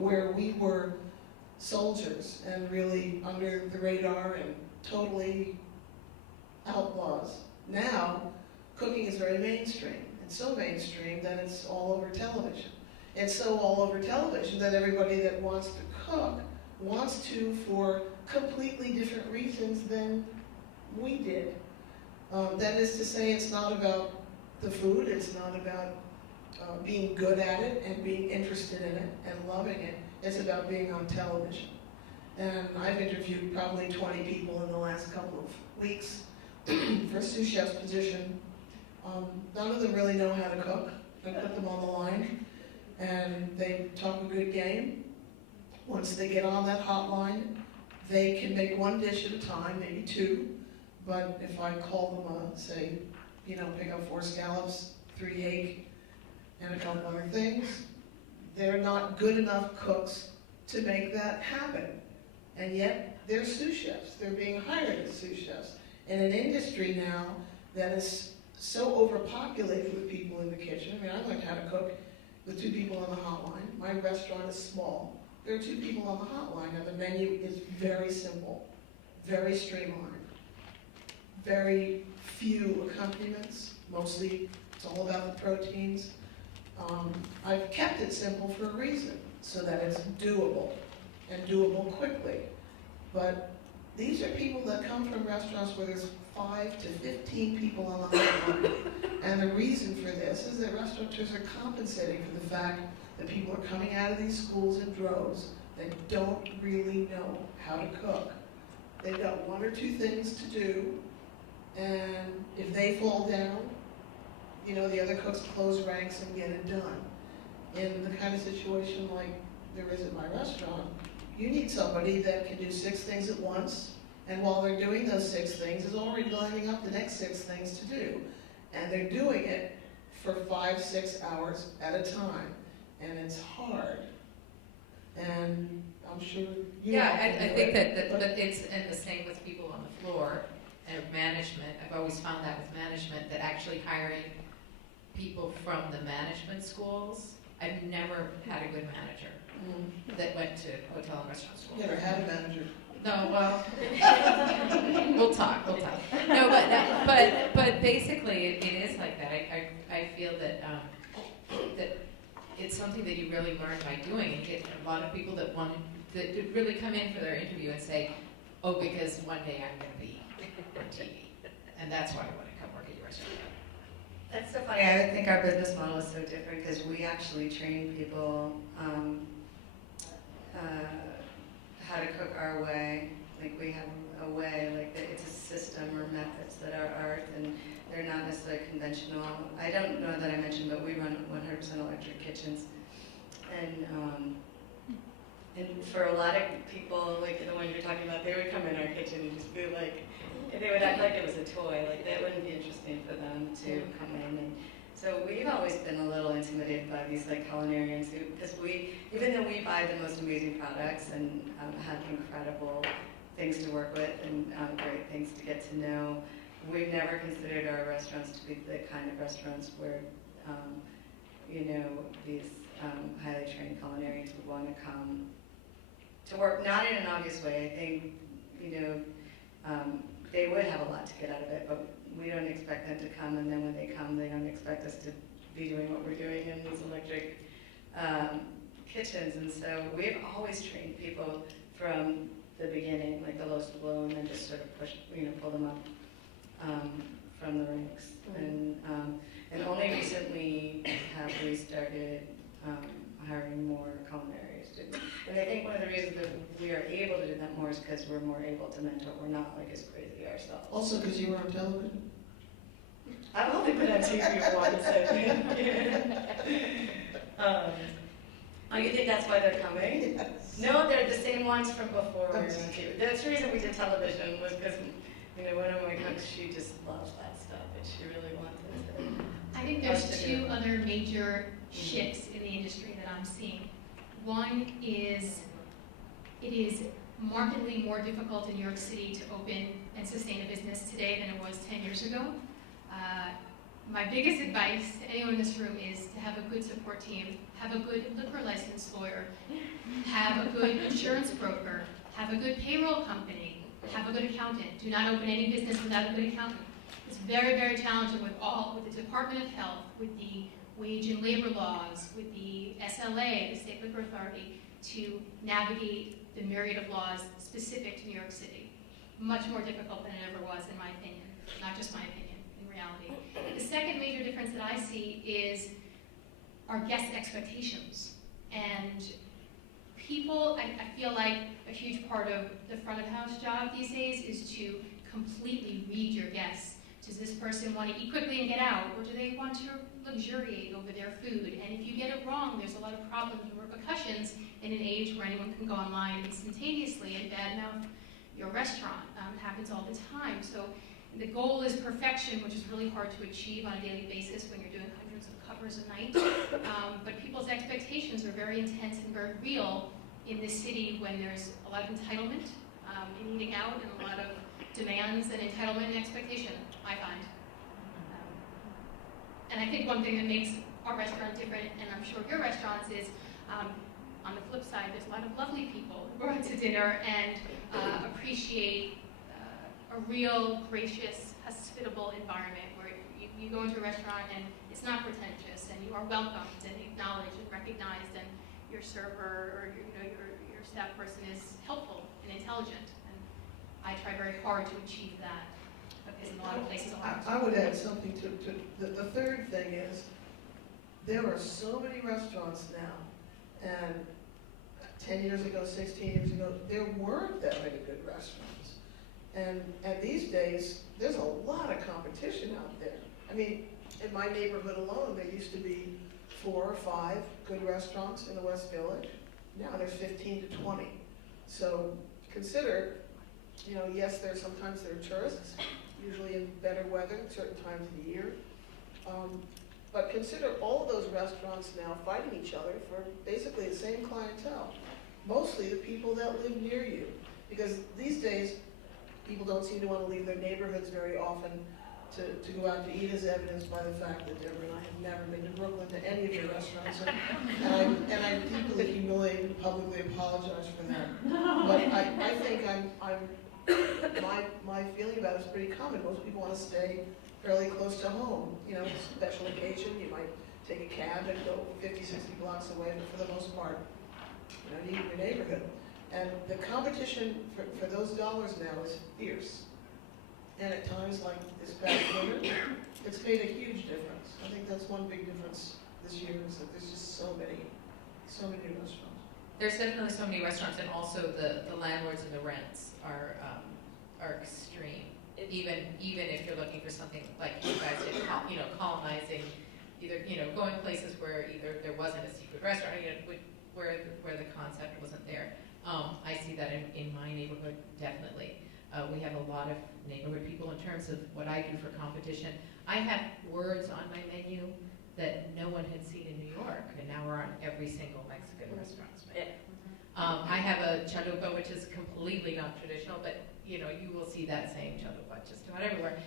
where we were soldiers and really under the radar and totally outlaws, now cooking is very mainstream. It's so mainstream that it's all over television. It's so all over television that everybody that wants to cook wants to for completely different reasons than we did. That is to say, it's not about the food, it's not about being good at it and being interested in it and loving it. It's about being on television. And I've interviewed probably 20 people in the last couple of weeks for a sous chef's position. None of them really know how to cook. I put them on the line, and they talk a good game. Once they get on that hotline, they can make one dish at a time, maybe two. But if I call them, say, pick up 4 scallops, 3 hake, and a couple other things, they're not good enough cooks to make that happen. And yet, they're sous chefs. They're being hired as sous chefs in an industry now that is so overpopulated with people in the kitchen. I learned how to cook with 2 people on the hotline. My restaurant is small. There are 2 people on the hotline. Now, the menu is very simple, very streamlined, very few accompaniments. Mostly, it's all about the proteins. I've kept it simple for a reason, so that it's doable and doable quickly. But these are people that come from restaurants where there's 5 to 15 people on the hotline. And the reason for this is that restaurateurs are compensating for the fact that people are coming out of these schools in droves that don't really know how to cook. They've got 1 or 2 things to do, and if they fall down, the other cooks close ranks and get it done. In the kind of situation like there is at my restaurant, you need somebody that can do 6 things at once, and while they're doing those 6 things, is already lining up the next 6 things to do. And they're doing it for 5-6 hours at a time, and it's hard. And I'm sure I think that it's and the same with people on the floor and management. I've always found that with management, that actually hiring people from the management schools, I've never had a good manager that went to hotel and restaurant school. Never had a manager. No, well, we'll talk. No, but basically it is like that. I feel that that it's something that you really learn by doing. You get a lot of people that really come in for their interview and say, oh, because one day I'm going to be on TV, and that's why I want to come work at your restaurant. That's so funny. I think our business model is so different because we actually train people how to cook our way. Like we have a way, like it's a system or methods that are art, and they're not necessarily conventional. I don't know that I mentioned, but we run 100% electric kitchens, and for a lot of people, like the ones you're talking about, they would come in our kitchen and just be like, they would act like it was a toy, like that wouldn't be interesting for them to come in. And so we've always been a little intimidated by these like culinarians because even though we buy the most amazing products and have incredible things to work with and great things to get to know, we've never considered our restaurants to be the kind of restaurants where, these highly trained culinarians would want to come to work, not in an obvious way. I think, they would have a lot to get out of it, but we don't expect them to come, and then when they come, they don't expect us to be doing what we're doing in these electric kitchens. And so we've always trained people from the beginning, like the lowest of low, and then just sort of pull them up from the ranks. And only recently have we started hiring more culinary students. And I think one of the reasons that we are able to do that more is because we're more able to mentor. We're not like as crazy ourselves. Also because you were on television? I've only been on TV once. Oh, you think that's why they're coming? Yes. No, they're the same ones from before we were on TV. That's the reason we did television was because, one of my cooks, she just loves that stuff and she really wanted to. I think there's two other major shifts in the industry that I'm seeing. One is it is markedly more difficult in New York City to open and sustain a business today than it was 10 years ago. My biggest advice to anyone in this room is to have a good support team, have a good liquor license lawyer, have a good insurance broker, have a good payroll company, have a good accountant. Do not open any business without a good accountant. It's very, very challenging with the Department of Health, with the wage and labor laws, with the SLA, the State Liquor Authority, to navigate the myriad of laws specific to New York City. Much more difficult than it ever was, in my opinion. Not just my opinion, in reality. The second major difference that I see is our guest expectations. And people, I feel like a huge part of the front of house job these days is to completely read your guests. Does this person want to eat quickly and get out, or do they want to luxuriate over their food? And if you get it wrong, there's a lot of problems and repercussions in an age where anyone can go online instantaneously and badmouth your restaurant. It happens all the time. So the goal is perfection, which is really hard to achieve on a daily basis when you're doing hundreds of covers a night. But people's expectations are very intense and very real in this city when there's a lot of entitlement in eating out and a lot of demands and entitlement and expectation, I find. And I think one thing that makes our restaurant different, and I'm sure your restaurants, is on the flip side, there's a lot of lovely people who go out to dinner and appreciate a real, gracious, hospitable environment where you go into a restaurant and it's not pretentious and you are welcomed and acknowledged and recognized, and your server or your staff person is helpful and intelligent. And I try very hard to achieve that because in a lot of places I would add something to the third thing is there are so many restaurants now, and 10 years ago, 16 years ago, there weren't that many good restaurants. And these days, there's a lot of competition out there. I mean, in my neighborhood alone, there used to be 4 or 5 good restaurants in the West Village. Now there's 15 to 20. So consider, yes, sometimes there are tourists, usually in better weather at certain times of the year. But consider all of those restaurants now fighting each other for basically the same clientele. Mostly the people that live near you. Because these days, people don't seem to want to leave their neighborhoods very often to go out to eat, as evidenced by the fact that Deborah and I have never been to Brooklyn to any of your restaurants. And I'm deeply humiliated and publicly apologize for that. But I think my feeling about it is pretty common. Most people want to stay fairly close to home. Special occasion, you might take a cab and go 50, 60 blocks away, but for the most part, you eat in your neighborhood. And the competition for those dollars now is fierce. And at times like this past winter, it's made a huge difference. I think that's one big difference this year is that there's just so many restaurants. There's definitely so many restaurants, and also the landlords and the rents are are extreme. Even if you're looking for something like you guys did, colonizing, either going places where either there wasn't a seafood restaurant, where the concept wasn't there. I see that in my neighborhood definitely. We have a lot of neighborhood people in terms of what I do for competition. I have words on my menu that no one had seen in New York, and now we're on every single Mexican restaurant's menu. I have a chalupa, which is completely not traditional, but you will see that same chalupa just about everywhere.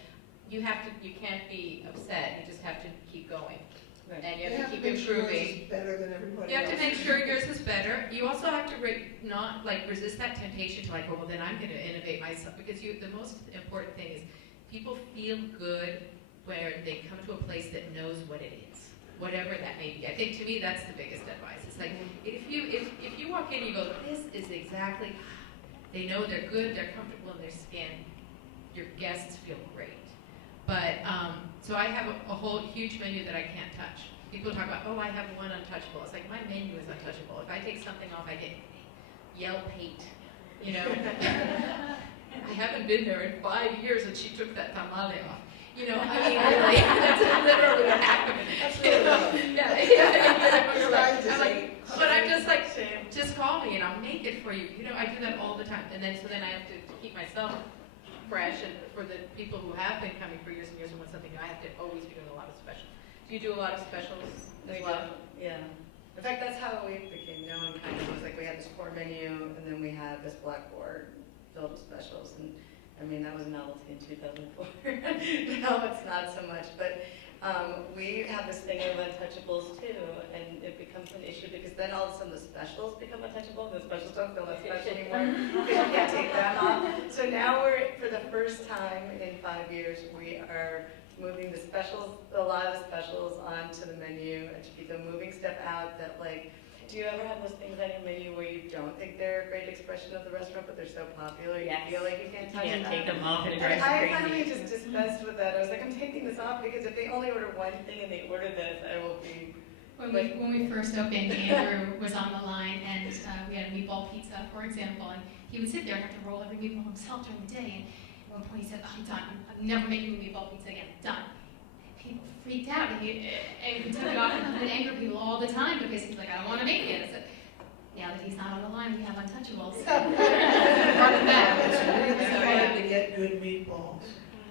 You can't be upset. You just have to keep going, and you have to keep improving. Better than everybody You have to else. make sure yours is better. You also have to not resist that temptation to well, then I'm going to innovate myself, because the most important thing is people feel good where they come to a place that knows what it is, whatever that may be. I think to me that's the biggest advice. It's like if you walk in and you go, this is exactly, they know they're good, they're comfortable in their skin, your guests feel great. But so I have a whole huge menu that I can't touch. People talk about, I have one untouchable. It's like my menu is untouchable. If I take something off, I get Yelp hate. I haven't been there in 5 years, and she took that tamale off. Really, that's literally what happened. That's really But I'm just like, just call me and I'll make it for you. I do that all the time. And then I have to keep myself fresh, and for the people who have been coming for years and years and want something, I have to always be doing a lot of specials. Do you do a lot of specials as well? Yeah. In fact, that's how we became known, kind of. It was like we had this core menu, and then we had this blackboard filled with specials. And that was a novelty in 2004. Now it's not so much. But we have this thing of untouchables too, and it becomes an issue because then all of a sudden the specials become untouchable, and the specials don't feel that special anymore because you can't take them off. So now for the first time in 5 years, we are moving a lot of the specials onto the menu at Txikito, moving stuff out that do you ever have those things on your menu where you don't think they're a great expression of the restaurant, but they're so popular you feel like you can't touch them? Take them off and it And drives you I crazy. finally just dispensed with that. I was like, I'm taking this off because if they only order one thing and they order this, I will be. When we first opened, Andrew was on the line, and we had a meatball pizza, for example, and he would sit there and have to roll every meatball himself during the day. And at one point he said, I'm done. I'm never making a meatball pizza again. Done. People freaked out, and he took it off and would anger people all the time because he's like, I don't want to make it. I said, now that he's not on the line, we have untouchables. Part of that. It's hard to get good meatballs.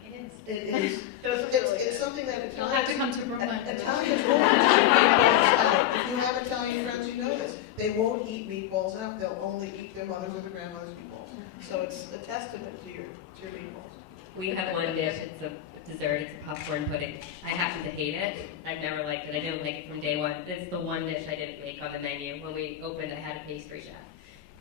It is. It is. It's something that You'll have to come to Brooklyn. Italians won't eat meatballs out. If you have Italian friends, you know this. They won't eat meatballs out. They'll only eat their mother's or their grandmother's meatballs. So it's a testament to your meatballs. We have one dish, it's a dessert, it's a popcorn pudding. I happen to hate it. I've never liked it. I didn't like it from day one. It's the one dish I didn't make on the menu. When we opened, I had a pastry chef.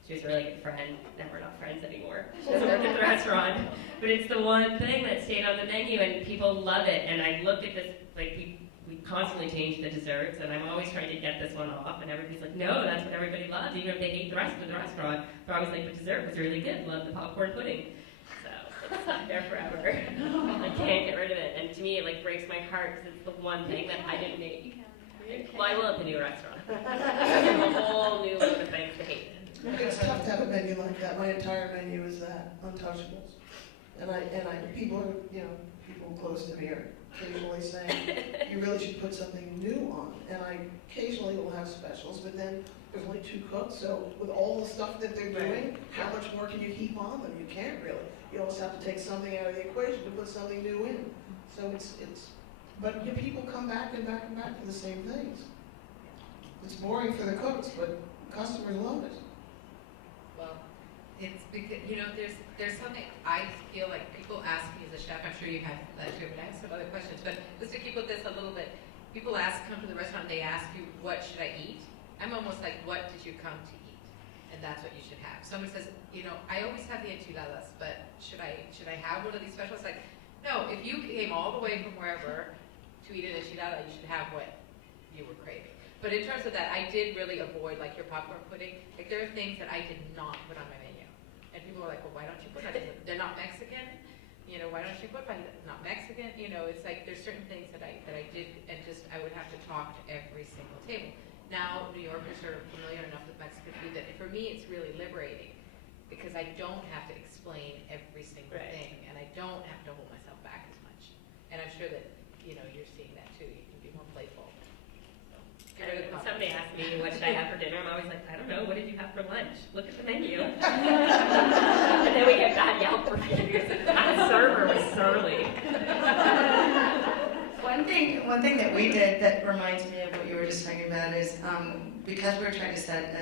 She was a really good friend. Now we're not friends anymore. She doesn't work at the restaurant. But it's the one thing that stayed on the menu, and people love it. And I looked at this, we constantly change the desserts, and I'm always trying to get this one off. And everybody's like, no, that's what everybody loves, even if they hate the rest of the restaurant. They're always like, the dessert was really good. Love the popcorn pudding. It's stuck there forever. I can't get rid of it. And to me, it breaks my heart because it's the one thing that I didn't make. Well, I love the new restaurant. A whole new look of things to hate. It's tough to have a menu like that. My entire menu is that, untouchables. And people close to me are occasionally saying, you really should put something new on. And I occasionally will have specials, but then there's only 2 cooks, so with all the stuff that they're doing, how much more can you heap on them? You can't really. You always have to take something out of the equation to put something new in. So but people come back and back and back to the same things. It's boring for the cooks, but customers love it. Well, it's because, there's something I feel like people ask me as a chef, I'm sure you have that too, but I have some other questions, but just to keep with this a little bit, people come to the restaurant, they ask you, what should I eat? I'm almost like, what did you come to eat? And that's what you should have. Someone says, I always have the enchiladas, but should I have one of these specials? Like, no, if you came all the way from wherever to eat an enchilada, you should have what you were craving. But in terms of that, I did really avoid your popcorn pudding. There are things that I did not put on my menu. And people are like, well, why don't you put that? They're not Mexican. Why don't you put not Mexican? It's there's certain things that I did, and I would have to talk to every single table. Now, New Yorkers are familiar enough with Mexican food that for me, it's really liberating because I don't have to explain every single Right. thing, and I don't have to hold myself back as much. And I'm sure that, you know, you're seeing that too. You can be more playful. So, get rid of the When somebody asks me, what should I have for dinner? I'm always like, I don't know. What did you have for lunch? Look at the menu. And then we get bad Yelp reviews. That server was surly. One thing that we did that reminds me of what you were just talking about is because we were trying to set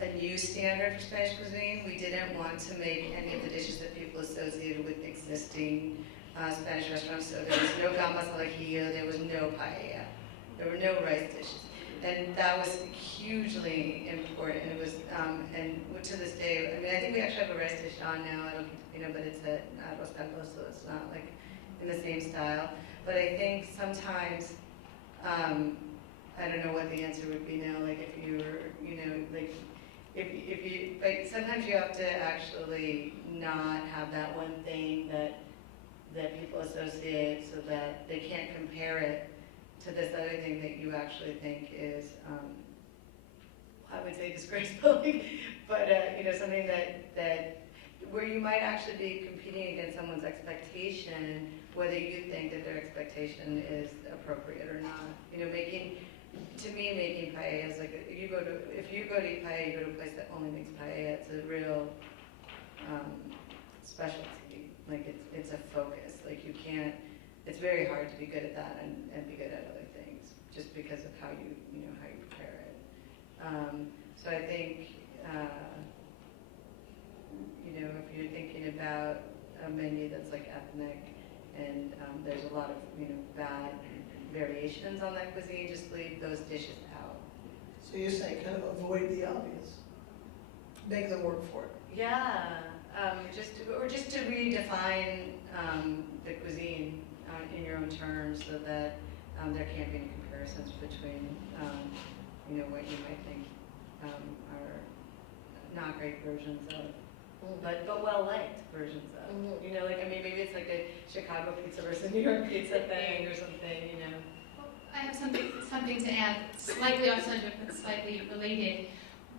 a new standard for Spanish cuisine, we didn't want to make any of the dishes that people associated with existing Spanish restaurants. So there was no gambas al ajillo, there was no paella, there were no rice dishes. And that was hugely important. It was, and to this day, I mean, I think we actually have a rice dish on now, I don't know, but it's at arroz caldo, so it's not like in the same style. But I think sometimes, I don't know what the answer would be now, like if you were, you know, like, if you, like, sometimes you have to actually not have that one thing that people associate so that they can't compare it to this other thing that you actually think is, I would say disgraceful, but you know, something that where you might actually be competing against someone's expectation, whether you think that their expectation is appropriate or not. You know, making paella is like, if you go to eat paella, you go to a place that only makes paella. It's a real specialty. Like it's a focus. Like you can't. It's very hard to be good at that and be good at other things, just because of how you prepare it. So I think you know, if you're thinking about a menu that's like ethnic, and there's a lot of bad variations on that cuisine, just leave those dishes out. So you're saying kind of avoid the obvious, make them work for it. Yeah, just to redefine the cuisine in your own terms, so that there can't be any comparisons between what you might think are not great versions of, but well-liked versions of. You know, like, I mean, maybe it's like a Chicago pizza versus a New York pizza thing or something, you know. I have something to add, slightly off subject, but slightly related.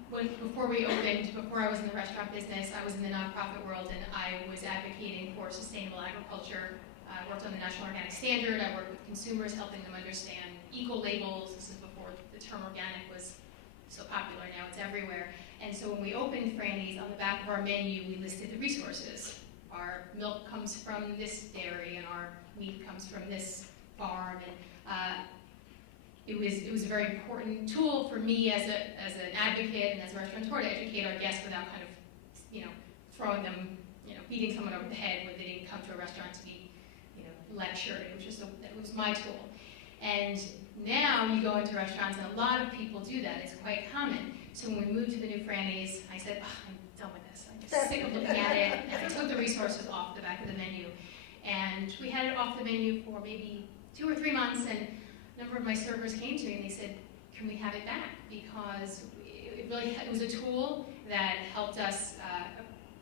Before I was in the restaurant business, I was in the nonprofit world, and I was advocating for sustainable agriculture. I worked on the National Organic Standard. I worked with consumers, helping them understand eco-labels. This is before the term organic was so popular. Now it's everywhere. And so when we opened Franny's, on the back of our menu, we listed the resources. Our milk comes from this dairy, and our meat comes from this farm. And it was a very important tool for me as an advocate and as a restaurateur to educate our guests without kind of, throwing them, beating someone over the head when they didn't come to a restaurant to be, lectured. It was my tool. And now you go into restaurants, and a lot of people do that. It's quite common. So when we moved to the new Franny's, I said, I'm done with this. I'm just sick of looking at it. And I took the resources off the back of the menu. And we had it off the menu for maybe 2 or 3 months, and a number of my servers came to me and they said, can we have it back? Because it was a tool that helped us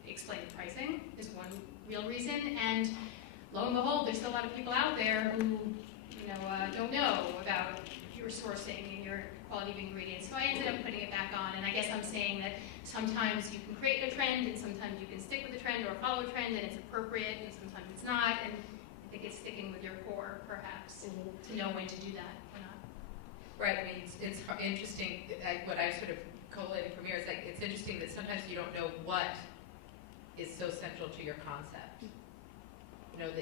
explain the pricing, is one real reason. And lo and behold, there's still a lot of people out there who don't know about your sourcing and your quality of ingredients. So I ended up putting it back on, and I guess I'm saying that sometimes you can create a trend, and sometimes you can stick with the trend or follow a trend, and it's appropriate, and sometimes it's not. And I think it's sticking with your core, perhaps, to know when to do that or not. Right. I mean, it's interesting. What I sort of collated from here is like it's interesting that sometimes you don't know what is so central to your concept. That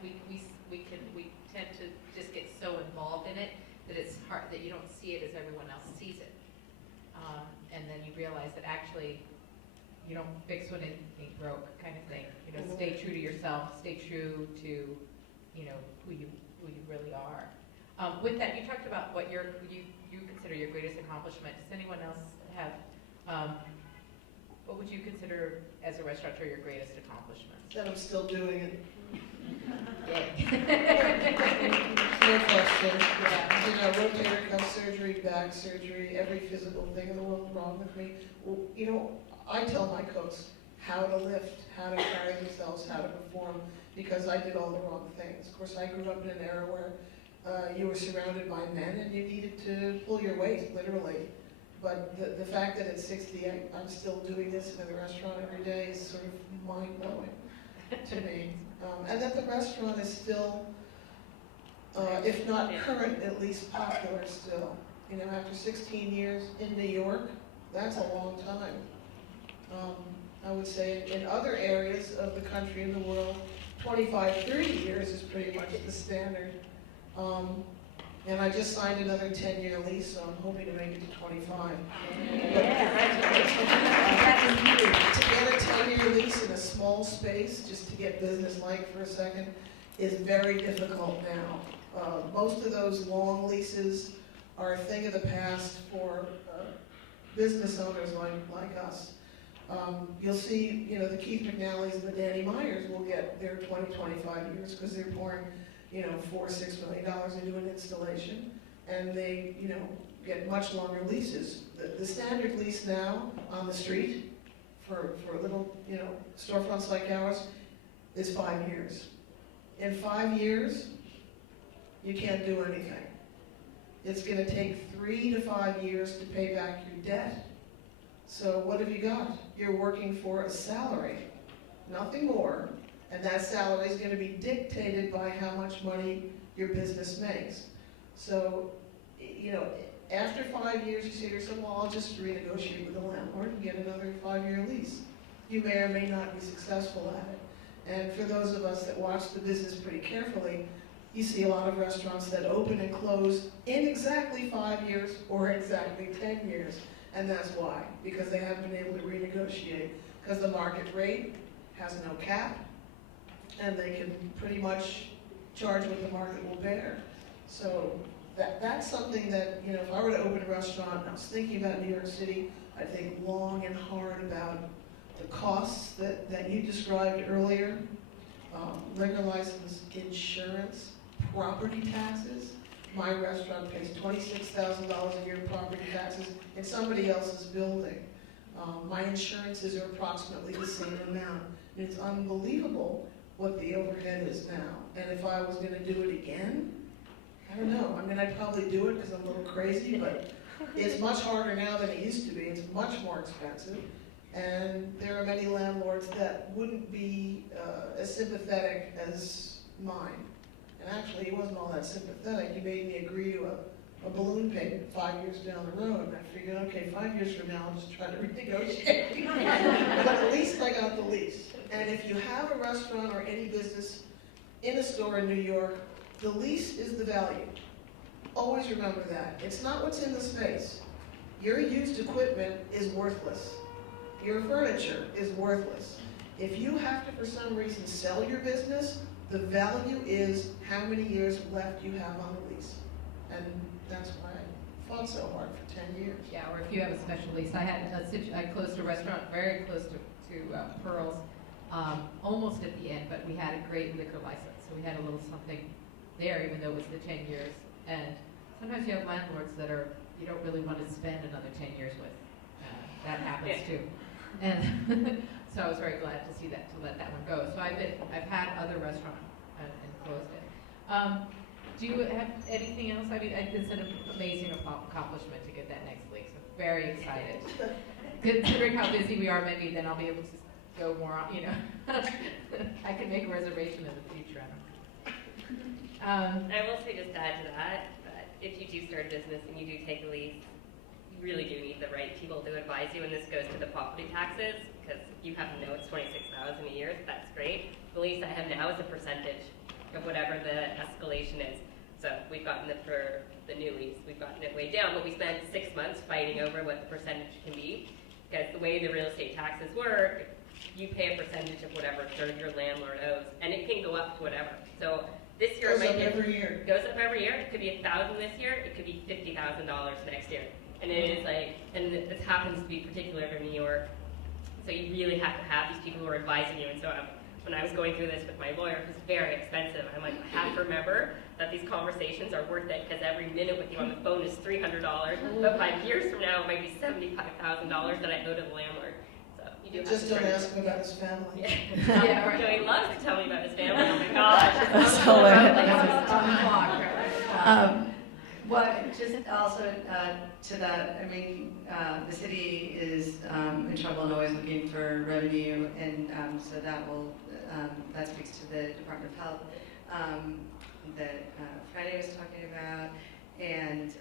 we tend to just get so involved in it that it's hard that you don't see it as everyone else sees it, and then you realize that actually you don't fix what ain't broke, kind of thing. Stay true to yourself. Stay true to who you really are. With that, you talked about what you consider your greatest accomplishment. Does anyone else have? What would you consider as a restaurateur your greatest accomplishment? That I'm still doing it. Yay. No question. Yeah. Rotator cuff surgery, back surgery, every physical thing in the world wrong with me. Well, I tell my cooks how to lift, how to carry themselves, how to perform, because I did all the wrong things. Of course, I grew up in an era where you were surrounded by men and you needed to pull your weight, literally. But the fact that at 60, I'm still doing this in the restaurant every day is sort of mind-blowing to me. And that the restaurant is still, if not current, at least popular still. You know, after 16 years in New York, that's a long time. I would say in other areas of the country and the world, 25, 30 years is pretty much the standard. And I just signed another 10-year lease, so I'm hoping to make it to 25. To get a 10-year lease in a small space, just to get business-like for a second, is very difficult now. Most of those long leases are a thing of the past for business owners like us. You'll see, you know, the Keith McNallys and the Danny Myers will get their 20, 25 years because they're pouring, you know, $4, $6 million into an installation, and they, you know, get much longer leases. The standard lease now on the street for little, you know, storefronts like ours is 5 years. In 5 years, you can't do anything. It's going to take 3 to 5 years to pay back your debt. So what have you got? You're working for a salary, nothing more. And that salary is going to be dictated by how much money your business makes. So, you know, after 5 years, you say to yourself, well, I'll just renegotiate with the landlord and get another 5-year lease. You may or may not be successful at it. And for those of us that watch the business pretty carefully, you see a lot of restaurants that open and close in exactly 5 years or exactly 10 years. And that's why, because they haven't been able to renegotiate. Because the market rate has no cap, and they can pretty much charge what the market will bear. So that's something that, you know, if I were to open a restaurant and I was thinking about New York City, I'd think long and hard about the costs that you described earlier, liquor license, insurance, property taxes. My restaurant pays $26,000 a year in property taxes in somebody else's building. My insurances are approximately the same amount. And it's unbelievable what the overhead is now. And if I was going to do it again, I don't know. I mean, I'd probably do it because I'm a little crazy, but it's much harder now than it used to be. It's much more expensive. And there are many landlords that wouldn't be as sympathetic as mine. And actually, he wasn't all that sympathetic. He made me agree to a balloon payment 5 years down the road. And I figured, okay, 5 years from now, I'll just try to renegotiate. But at least I got the lease. And if you have a restaurant or any business in a store in New York, the lease is the value. Always remember that. It's not what's in the space. Your used equipment is worthless. Your furniture is worthless. If you have to, for some reason, sell your business, the value is how many years left you have on the lease. And that's why I fought so hard for 10 years. Yeah, or if you have a special lease. I closed a restaurant very close to Pearl's, almost at the end, but we had a great liquor license. So we had a little something there, even though it was the 10 years. And sometimes you have landlords that you don't really want to spend another 10 years with. That happens too. And so I was very glad to see that, to let that one go. So I've had other restaurants and closed it. Do you have anything else? I mean, it's an amazing accomplishment to get that next lease. I'm very excited. Considering how busy we are, maybe then I'll be able to go more on, you know. I can make a reservation in the future. I will say, just to add to that if you do start a business and you do take a lease, you really do need the right people to advise you, and this goes to the property taxes, because you have to know it's $26,000 a year. That's great. The lease I have now is a percentage of whatever the escalation is. So we've gotten it for the new lease. We've gotten it way down, but we spent 6 months fighting over what the percentage can be, because the way the real estate taxes work, you pay a percentage of whatever your landlord owes, and it can go up to whatever. So this year Goes up every year. Goes up every year. It could be $1,000 this year. It could be $50,000 next year. And it is like, and this happens to be particular for New York. So you really have to have these people who are advising you. And so when I was going through this with my lawyer, it was very expensive. I'm like, I have to remember that these conversations are worth it, because every minute with you on the phone is $300. But 5 years from now, it might be $75,000 that I owe to the landlord. So you do have Just to don't ask him about his family. Yeah. Yeah, right. No, he loves to tell me about his family. Oh my gosh. That's hilarious. Well, just also to that, I mean, the city is in trouble and always looking for revenue, and so that speaks to the Department of Health that Friday was talking about, and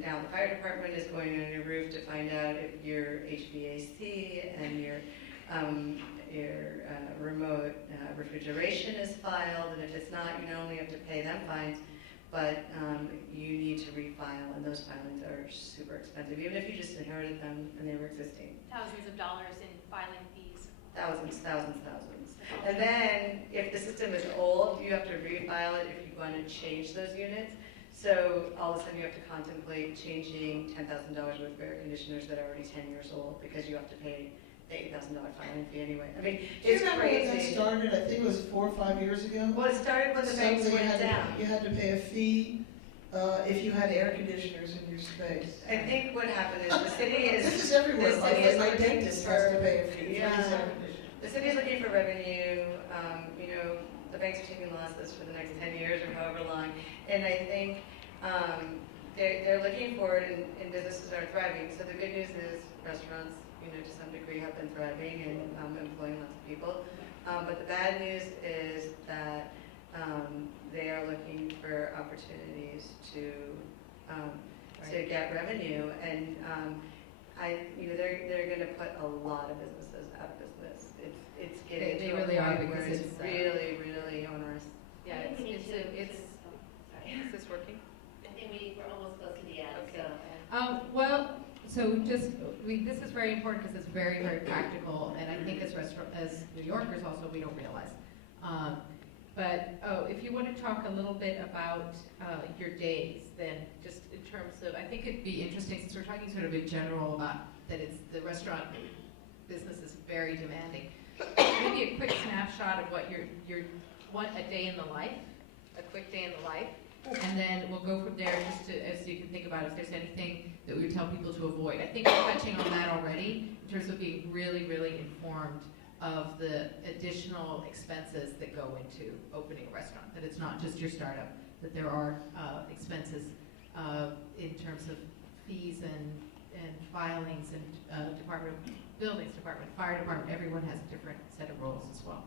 now the fire department is going on your roof to find out if your HVAC and your remote refrigeration is filed, and if it's not, you not only have to pay them fines, but you need to refile, and those filings are super expensive, even if you just inherited them and they were existing. Thousands of dollars in filing fees. Thousands. And then, if the system is old, you have to refile it if you want to change those units. So all of a sudden you have to contemplate changing $10,000 worth of air conditioners that are already 10 years old because you have to pay the $8,000 filing fee anyway. I mean, it's Do you remember when that crazy. started? I think it was 4 or 5 years ago. Well, it started when the banks Suddenly went down. you had to pay a fee if you had air conditioners in your space. I think what happened is the city is. This is everywhere. The city is My looking dentist for- has to pay a fee for Yeah. his air conditioner. The city is looking for revenue. The banks are taking losses for the next 10 years or however long, and I think they're looking for it, and businesses are thriving. So the good news is restaurants, to some degree, have been thriving and employing lots of people. But the bad news is that they are looking for opportunities to get revenue, and they're going to put a lot of businesses out of business. It's getting They to a really are, point where because it's it's, really, really onerous. Yeah, it's is this working? I think we're almost close to the end, Okay. so. This is very important because it's very, very practical, and I think as New Yorkers also, we don't realize. If you want to talk a little bit about your days, then just in terms of, I think it'd be interesting, since we're talking sort of in general about that the restaurant business is very demanding. Maybe a quick snapshot of what a day in the life, a quick day in the life, and then we'll go from there just as you can think about if there's anything that we would tell people to avoid. I think we're touching on that already in terms of being really, really informed of the additional expenses that go into opening a restaurant, that it's not just your startup, that there are expenses in terms of fees and filings and buildings department, fire department, everyone has a different set of roles as well.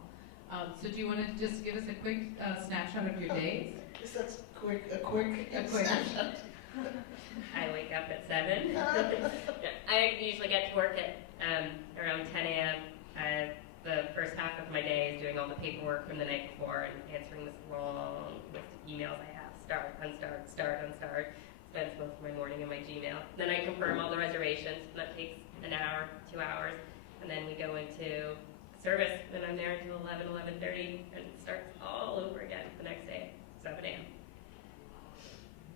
So do you want to just give us a quick snapshot of your days? Yes, that's a quick snapshot. I wake up at 7. I usually get to work at around 10 a.m. The first half of my day is doing all the paperwork from the night before and answering this long list of emails I have. Start, unstart, start, unstart. Spends most of my morning in my Gmail. Then I confirm all the reservations, and that takes an hour, 2 hours. And then we go into service, and I'm there until 11:30, and it starts all over again the next day at 7 a.m.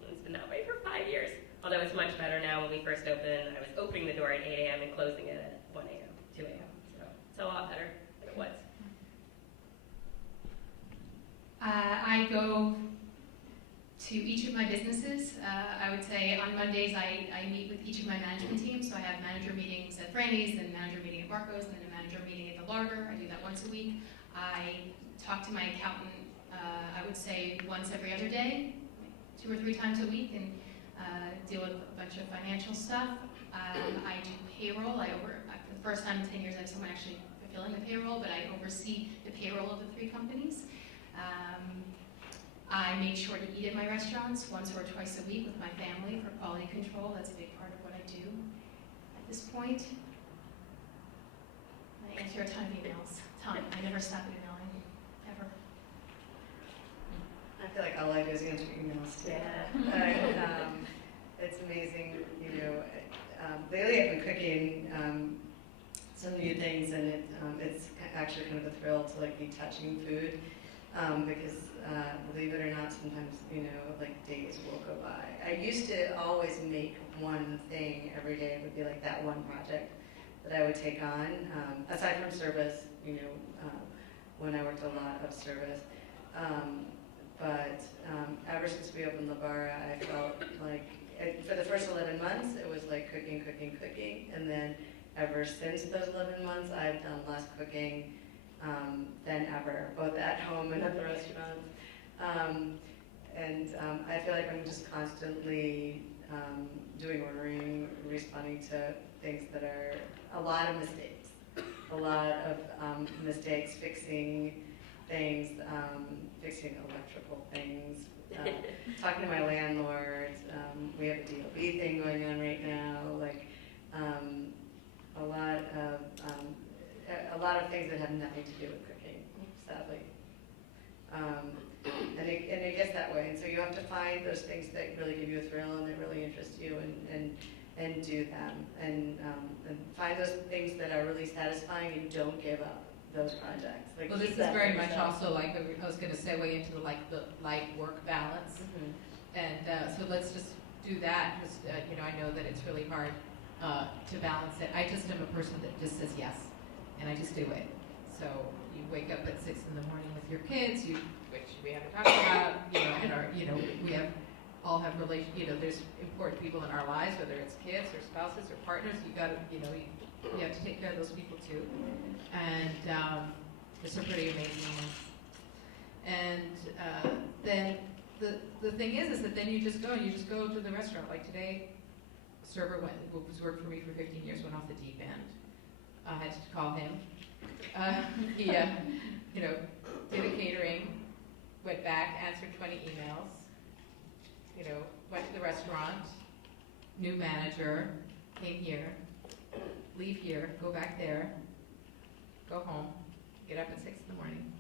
It's been that way for 5 years. Although it's much better now. When we first opened, I was opening the door at 8 a.m. and closing it at 1 a.m., 2 a.m. So it's a lot better than it was. I go to each of my businesses. I would say on Mondays I meet with each of my management teams. So I have manager meetings at Franny's, then a manager meeting at Marco's, and then a manager meeting at the Larder. I do that once a week. I talk to my accountant, I would say once every other day, 2 or 3 times a week, and deal with a bunch of financial stuff. I do payroll. For the first time in 10 years, I have someone actually fulfilling the payroll, but I oversee the payroll of the 3 companies. I make sure to eat at my restaurants once or twice a week with my family for quality control. That's a big part of what I do at this point. I answer a ton of emails. I never stop emailing, ever. I feel like all I do is answer emails too. Yeah. It's amazing, lately I've been cooking some new things, and it's actually kind of a thrill to be touching food, because believe it or not, sometimes days will go by. I used to always make one thing every day. It would be that one project that I would take on, aside from service, when I worked a lot of service. But ever since we opened La Vara, I felt for the first 11 months, it was cooking, and then ever since those 11 months, I've done less cooking than ever, both at home and at the restaurant. I feel like I'm just constantly doing ordering, responding to things that are a lot of mistakes. A lot of mistakes, fixing things, fixing electrical things, talking to my landlord. We have a DOB thing going on right now. Like a lot of things that have nothing to do with cooking, sadly. And it gets that way. And so you have to find those things that really give you a thrill and that really interest you, and do them, and find those things that are really satisfying, and don't give up those projects. Like, well, this is very much also like, I was going to segue into the life-work balance. And so let's just do that, because I know that it's really hard to balance it. I just am a person that just says yes, and I just do it. So you wake up at 6 in the morning with your kids, which we haven't talked about, and we all have there's important people in our lives, whether it's kids or spouses or partners. You got to, you have to take care of those people too. And it's a pretty amazing one. And then the thing is that then you just go to the restaurant. Like today, a server who's worked for me for 15 years, went off the deep end. I had to call him. He did a catering, went back, answered 20 emails, went to the restaurant, new manager, came here, leave here, go back there, go home, get up at 6 in the morning.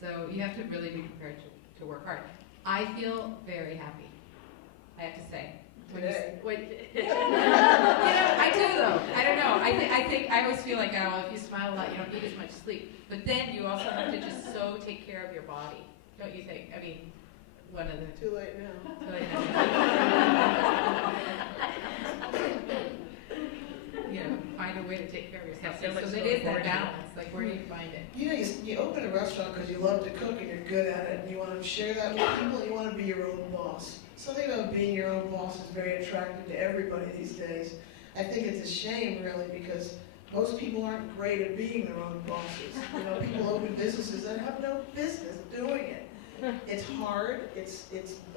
So you have to really be prepared to work hard. I feel very happy, I have to say. I do though. I don't know. I think I always feel like, if you smile a lot, you don't need as much sleep. But then you also have to just so take care of your body, don't you think? I mean, one of the Too late now. Too late now. Find a way to take care of yourself. So it is that balance. Like, where do you find it? You open a restaurant because you love to cook and you're good at it, and you want to share that with people, and you want to be your own boss. Something about being your own boss is very attractive to everybody these days. I think it's a shame, really, because most people aren't great at being their own bosses. People open businesses that have no business doing it. It's hard, it's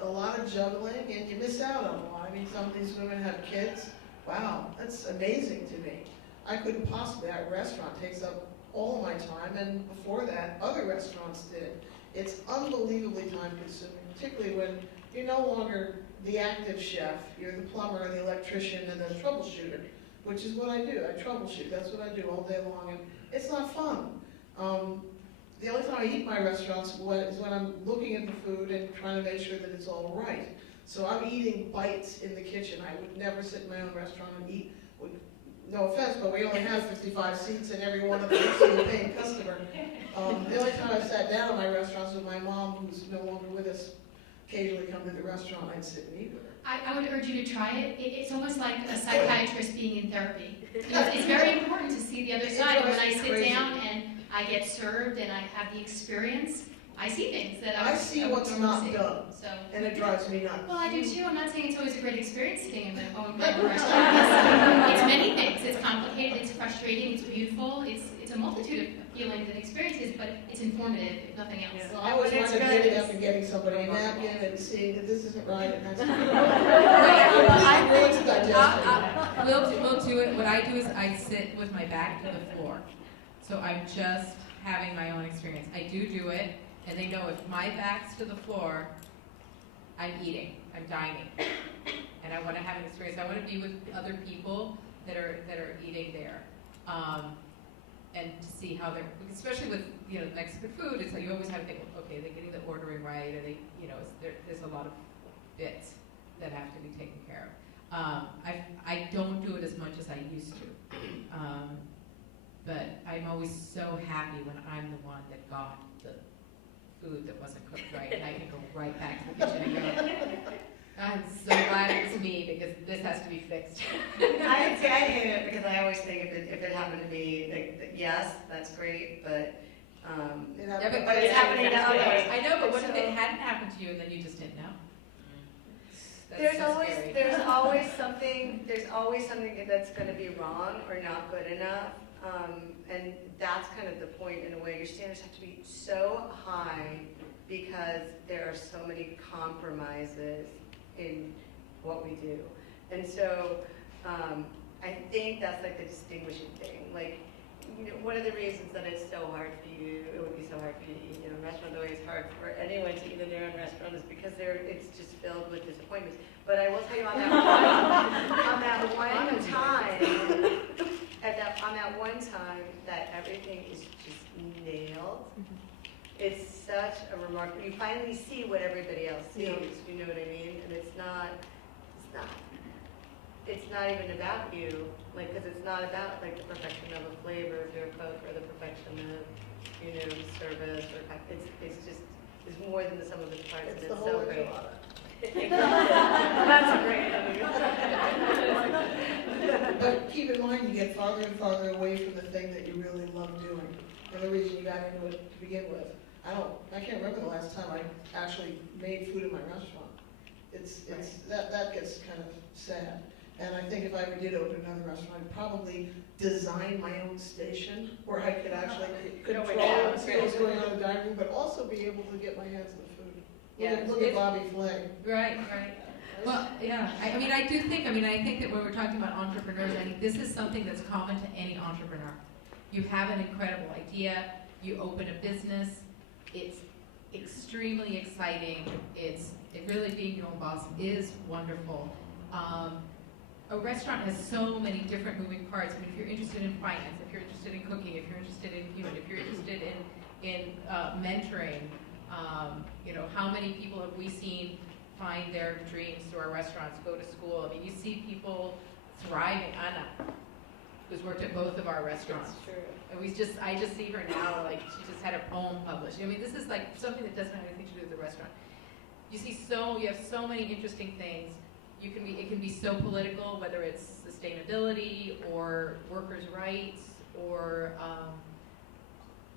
a lot of juggling, and you miss out on a lot. I mean, some of these women have kids. Wow, that's amazing to me. I couldn't possibly, that restaurant takes up all of my time, and before that, other restaurants did. It's unbelievably time consuming, particularly when you're no longer the active chef, you're the plumber, the electrician, and the troubleshooter, which is what I do. I troubleshoot, that's what I do all day long, and it's not fun. The only time I eat in my restaurants is when I'm looking at the food and trying to make sure that it's all right. So I'm eating bites in the kitchen. I would never sit in my own restaurant and eat. No offense, but we only have 55 seats, and every one of them is a paying customer. The only time I've sat down in my restaurants with my mom, who's no longer with us, occasionally come to the restaurant, I'd sit and eat with her. I would urge you to try it. It's almost like a psychiatrist being in therapy. It's very important to see the other side. And when I sit down and I get served and I have the experience, I see things that I see what's not done, so, and it drives me nuts. Well, I do too. I'm not saying it's always a great experience sitting in my own restaurant. It's many things. It's complicated, it's frustrating, it's beautiful, it's a multitude of feelings and experiences, but it's informative, if nothing else. Yeah. I always wind up getting up and getting somebody a napkin and seeing that this isn't right, and that's We'll do it. What I do is I sit with my back to the floor. So I'm just having my own experience. I do it, and they know if my back's to the floor, I'm eating, I'm dining. And I want to have an experience. I want to be with other people that are eating there. And to see how they're, especially with Mexican food, it's like you always have to think, okay, they're getting the ordering right, or there's a lot of bits that have to be taken care of. I don't do it as much as I used to, but I'm always so happy when I'm the one that got the food that wasn't cooked right, and I can go right back to the kitchen and go, I'm so glad it was me, because this has to be fixed. I hate it, because I always think if it happened to me, yes, that's great, but it's happening to others. I know, but what if it hadn't happened to you and then you just didn't know? There's always something that's going to be wrong or not good enough, and that's kind of the point in a way. Your standards have to be so high because there are so many compromises in what we do. And so I think that's like the distinguishing thing. Like, you know, one of the reasons that it's so hard for you, it would be so hard for you to eat in a restaurant, the way it's hard for anyone to eat in their own restaurant is because it's just filled with disappointments. But I will tell you on that one time that everything is just nailed, it's such a remarkable, you finally see what everybody else sees, you know what I mean? And it's not even about you, like, because it's not about like the perfection of a flavor if you're a cook or the perfection of, you know, service or it's more than the sum of its parts. It's and the it's whole so great. enchilada. That's a great idea. But keep in mind, you get farther and farther away from the thing that you really love doing. And the reason you got into it to begin with. I can't remember the last time I actually made food in my restaurant. That gets kind of sad. And I think if I ever did open another restaurant, I'd probably design my own station where I could actually control and see what's going on in the dining room, but also be able to get my hands on the food. Look at Bobby Flay. Right. Well, yeah. I think that when we're talking about entrepreneurs, I think this is something that's common to any entrepreneur. You have an incredible idea. You open a business. It's extremely exciting. It really being your own boss is wonderful. A restaurant has so many different moving parts. I mean, if you're interested in finance, if you're interested in cooking, if you're interested in human, if you're interested in mentoring, you know, how many people have we seen find their dreams through our restaurants, go to school? I mean, you see people thriving. Anna, who's worked at both of our restaurants. That's true. And I just see her now, like she just had a poem published. I mean, this is like something that doesn't have anything to do with the restaurant. You have so many interesting things. It can be so political, whether it's sustainability or workers' rights or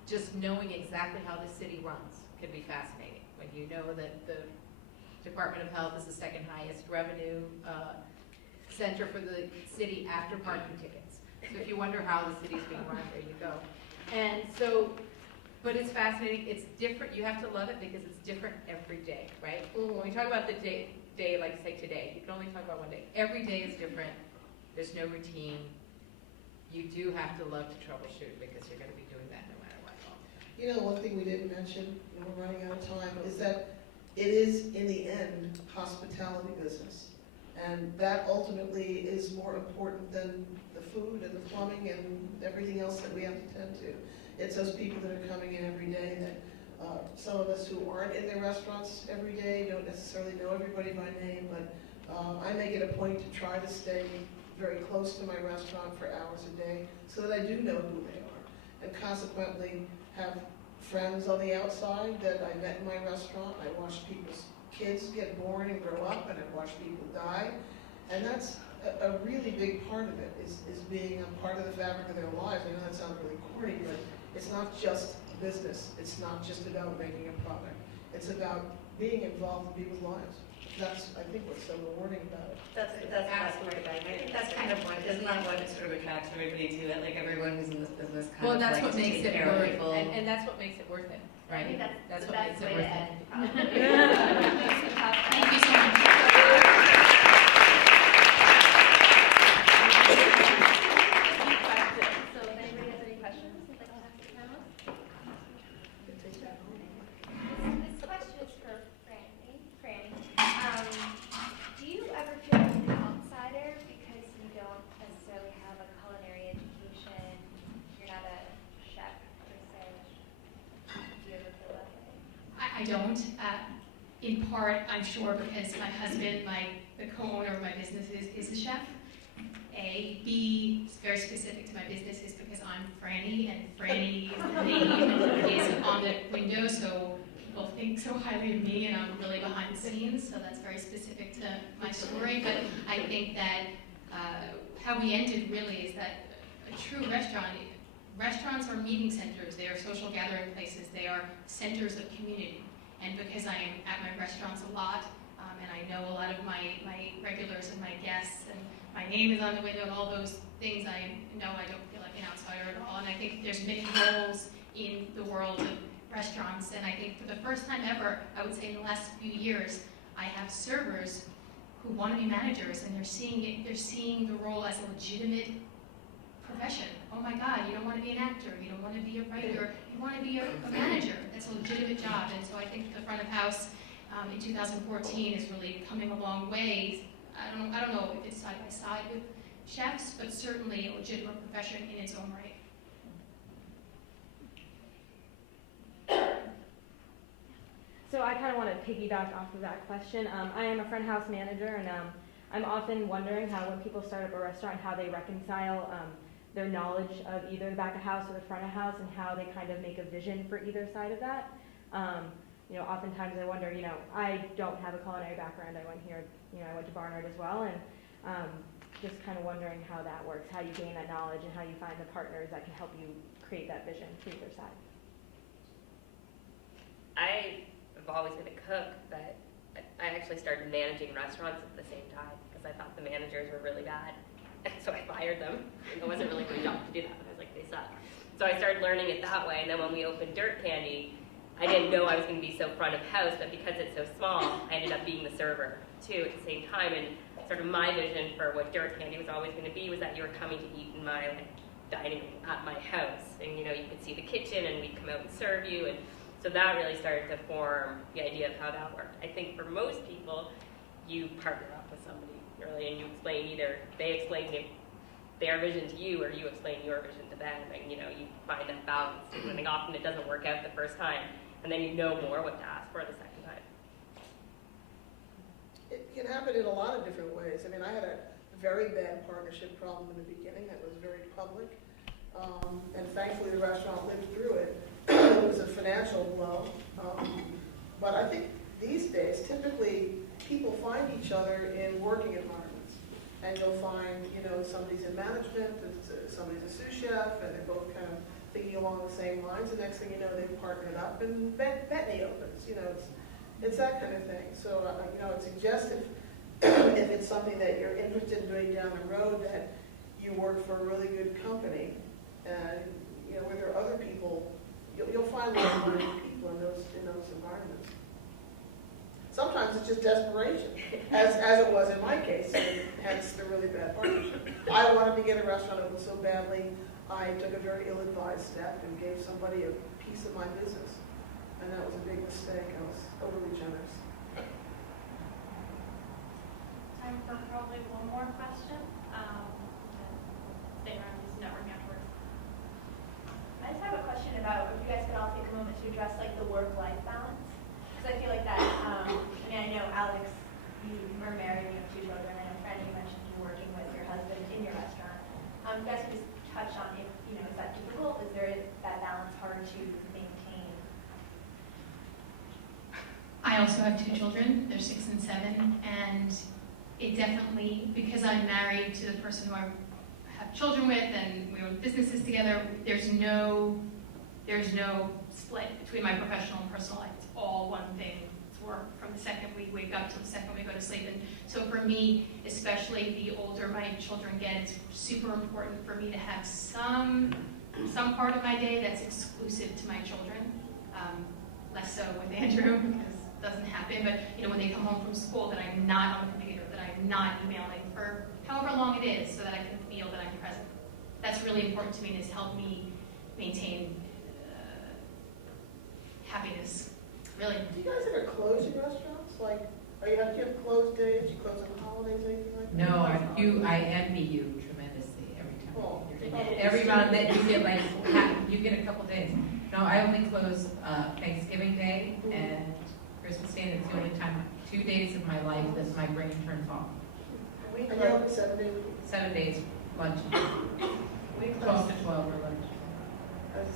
just knowing exactly how the city runs can be fascinating. When you know that the Department of Health is the second highest revenue center for the city after parking tickets. So if you wonder how the city's being run, there you go. And so, but it's fascinating. It's different. You have to love it because it's different every day, right? When we talk about the day, like say today, you can only talk about one day. Every day is different. There's no routine. You do have to love to troubleshoot because you're going to be doing that no matter what. You know, one thing we didn't mention, and we're running out of time, is that it is, in the end, hospitality business. And that ultimately is more important than the food and the plumbing and everything else that we have to tend to. It's those people that are coming in every day that some of us who aren't in their restaurants every day don't necessarily know everybody by name, but I make it a point to try to stay very close to my restaurant for hours a day so that I do know who they are, and consequently have friends on the outside that I met in my restaurant. I watched people's kids get born and grow up, and I've watched people die, and that's a really big part of it, is being a part of the fabric of their lives. I know that sounds really corny, but it's not just business. It's not just about making a product. It's about being involved in people's lives. That's, I think, what's so rewarding about it. That's absolutely right. I think that's kind of what, isn't that what sort of attracts everybody to it? Like everyone who's in this business kind Well, of that's likes what to makes take it care of worth people. it. And that's what makes it worth it, right? I think that's the what best makes it way to worth it. end, probably. Thank you so much. So if anybody has any questions, they'd like to ask the panelists? This question is for Franny. Do you ever feel like an outsider because you don't necessarily have a culinary education? You're not a chef per se. Do you ever feel that way? I don't. In part, I'm sure because my husband, the co-owner of my business is a chef. A. B, it's very specific to my business, is because I'm Franny, and Franny, the name is on the window, so people think so highly of me, and I'm really behind the scenes, so that's very specific to my story. But I think that how we ended really is that a true restaurants are meeting centers, they are social gathering places, they are centers of community. And because I am at my restaurants a lot, and I know a lot of my regulars and my guests, and my name is on the window and all those things, I know I don't feel like an outsider at all. And I think there's many roles in the world of restaurants, and I think for the first time ever, I would say in the last few years, I have servers who want to be managers, and they're seeing the role as a legitimate profession. Oh my God, you don't want to be an actor, you don't want to be a writer, you want to be a manager. That's a legitimate job, and so I think the front of house in 2014 is really coming a long way. I don't know if it's side by side with chefs, but certainly a legitimate profession in its own right. So I kind of want to piggyback off of that question. I am a front house manager, and I'm often wondering how when people start up a restaurant, how they reconcile their knowledge of either the back of house or the front of house, and how they kind of make a vision for either side of that. Oftentimes I wonder, I don't have a culinary background. I went here, I went to Barnard as well, and just kind of wondering how that works, how you gain that knowledge, and how you find the partners that can help you create that vision for either side. I've always been a cook, but I actually started managing restaurants at the same time because I thought the managers were really bad. And so I fired them. It wasn't really my job to do that, but I was like, they suck. So I started learning it that way, and then when we opened Dirt Candy, I didn't know I was going to be so front of house, but because it's so small, I ended up being the server too at the same time. And sort of my vision for what Dirt Candy was always going to be was that you were coming to eat in my dining room at my house, and you could see the kitchen, and we'd come out and serve you, and so that really started to form the idea of how that worked. I think for most people, you partner up with somebody really, and you explain they explain their vision to you, or you explain your vision to them, and you find that balance. And often it doesn't work out the first time, and then you know more what to ask for the second time. It can happen in a lot of different ways. I mean, I had a very bad partnership problem in the beginning that was very public, and thankfully the restaurant lived through it. It was a financial blow, but I think these days, typically, people find each other in working environments, and you'll find, somebody's in management, somebody's a sous chef, and they're both kind of thinking along the same lines. The next thing you know, they've partnered up, and BEnet opens. It's that kind of thing. So, I'd suggest if it's something that you're interested in doing down the road, that you work for a really good company, and where there are other people. You'll find like-minded people in those environments. Sometimes it's just desperation, as it was in my case, and hence the really bad partnership. I wanted to get a restaurant open so badly, I took a very ill-advised step and gave somebody a piece of my business, and that was a big mistake. I was overly generous. Time for probably one more question. Stay around these networking afterwards. I just have a question about if you guys could all take a moment to address the work-life balance, because I feel like that. I know Alex, you are married, you have 2 children. I know Franny, you mentioned you're working with your husband in your restaurant. You guys could just touch on if is that difficult? Is there that balance hard to maintain? I also have 2 children. They're 6 and 7, and it definitely, because I'm married to the person who I have children with, and we own businesses together, there's no split between my professional and personal life. It's all one thing. It's work from the second we wake up to the second we go to sleep. And so for me, especially the older my children get, it's super important for me to have some part of my day that's exclusive to my children. Less so with Andrew, because it doesn't happen. But when they come home from school, that I'm not on the computer, that I'm not emailing for however long it is, so that I can feel that I'm present. That's really important to me, and has helped me maintain happiness. Really. Do you guys ever close your restaurants? Do you have closed days? You close on holidays, anything like that? No, I envy you tremendously every time. Oh. Every month that you get a couple days. No, I only close Thanksgiving Day and Christmas Day, and it's the only time, 2 days of my life that my brain turns off. And you're open 7 days a week? 7 days, lunch. We 12 to 12 or lunch.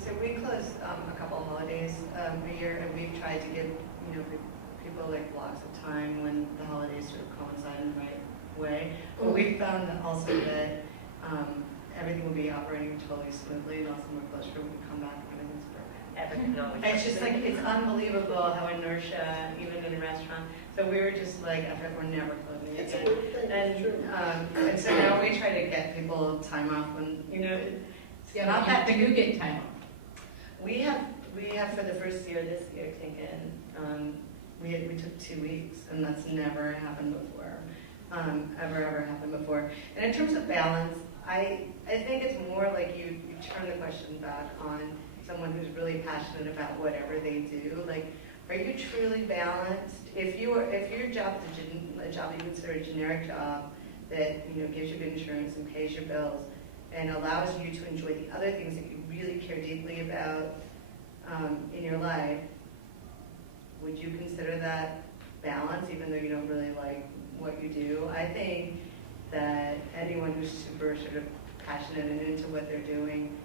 So we close a couple of holidays a year, and we've tried to give people blocks of time when the holidays sort of coincide in the right way. But we found also that everything will be operating totally smoothly, and also we're close when we come back, everything's perfect. It's just it's unbelievable how inertia, even in a restaurant. So we were just I feel like we're never closing It's again. a good thing. And so now we try to get people time off when it's not that Do you get time off? we have We have for the first year this year taken, we took 2 weeks, and that's never happened before, ever happened before. And in terms of balance, I think it's more like you turn the question back on someone who's really passionate about whatever they do. Like, are you truly balanced? If your job is a job that you consider a generic job that gives you good insurance and pays your bills and allows you to enjoy the other things that you really care deeply about in your life, would you consider that balance even though you don't really like what you do? I think that anyone who's super sort of passionate and into what they're doing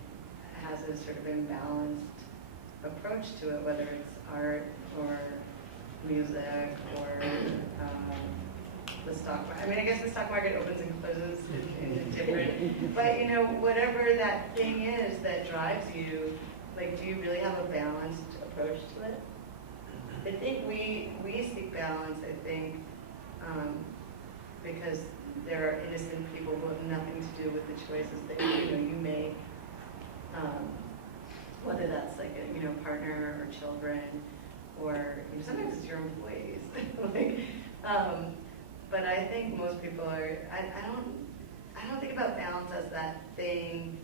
has a sort of imbalanced approach to it, whether it's art or music or the stock market. I mean, I guess the stock market opens and closes in different, but whatever that thing is that drives you, like, do you really have a balanced approach to it? I think we seek balance, I think, because there are innocent people who have nothing to do with the choices that you make, whether that's like a partner or children, or sometimes it's your employees. But I think most people are. I don't think about balance as that thing.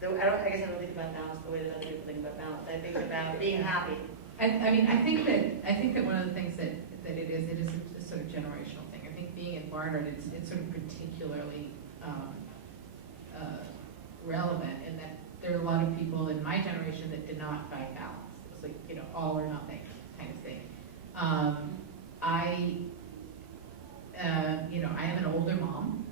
Though I guess I don't think about balance the way that other people think about balance. I think about being happy. I think that one of the things that it is a sort of generational thing. I think being in Barnard, it's sort of particularly relevant in that there are a lot of people in my generation that did not find balance. It was like all or nothing kind of thing. I am an older mom.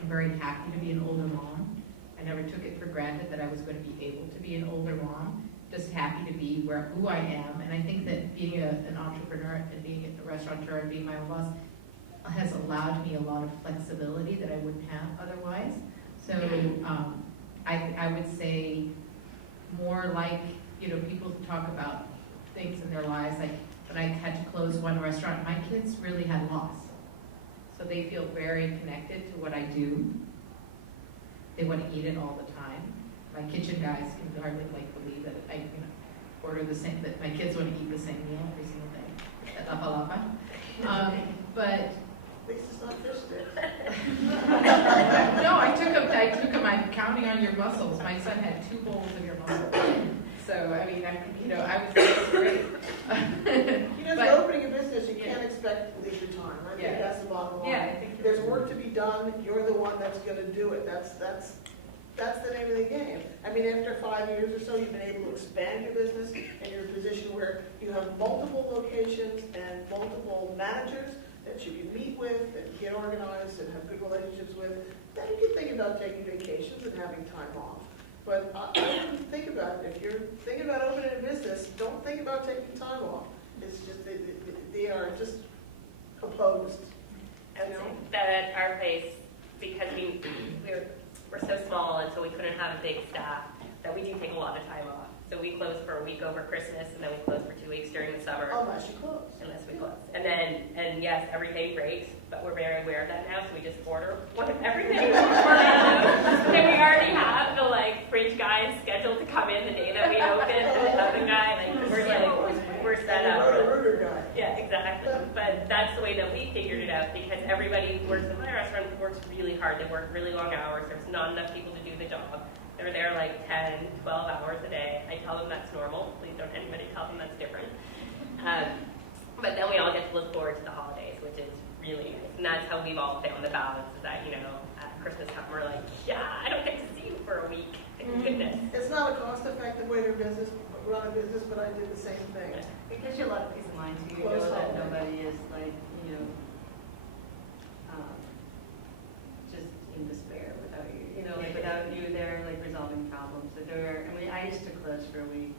I'm very happy to be an older mom. I never took it for granted that I was going to be able to be an older mom. Just happy to be who I am. And I think that being an entrepreneur and being a restaurateur and being my own boss has allowed me a lot of flexibility that I wouldn't have otherwise. So I would say more like, people talk about things in their lives, like when I had to close one restaurant, my kids really had loss. So they feel very connected to what I do. They want to eat it all the time. My kitchen guys can hardly believe that I order the same, that my kids want to eat the same meal every single day at La Palapa. But At least it's not fish sticks. no, I took them. I'm counting on your muscles. My son had 2 bowls of your muscles. So I mean, I was great. But opening a business, you can't expect leisure time. I think that's the bottom line. Yeah, I think there's work to be done. You're the one that's going to do it. That's the name of the game. I mean, after 5 years or so, you've been able to expand your business, and you're in a position where you have multiple locations and multiple managers that you can meet with and get organized and have good relationships with. Then you can think about taking vacations and having time off. But I wouldn't think about it. If you're thinking about opening a business, don't think about taking time off. It's just, they are just opposed. And that at our place, because we're so small and so we couldn't have a big staff, that we do take a lot of time off. So we close for a week over Christmas, and then we close for 2 weeks during the summer. Unless you close. Unless we close. And yes, everything breaks, but we're very aware of that now, so we just order everything. And we already have the fridge guys scheduled to come in the day that we open, the oven guy, we're set up. Yeah, exactly. But that's the way that we figured it out, because everybody who works in my restaurant works really hard. They work really long hours. There's not enough people to do the job. They're there 10, 12 hours a day. I tell them that's normal. Please don't anybody tell them that's different. But then we all get to look forward to the holidays, which is really nice. And that's how we've all found the balance, is that, at Christmas time, we're like, I don't get to see you for a week. Thank goodness. It's not a cost-effective way to run a business, but I did the same thing. It gives you a lot of peace of mind, too. You know that nobody is just in despair without you. Without you there, resolving problems. I used to close for a week.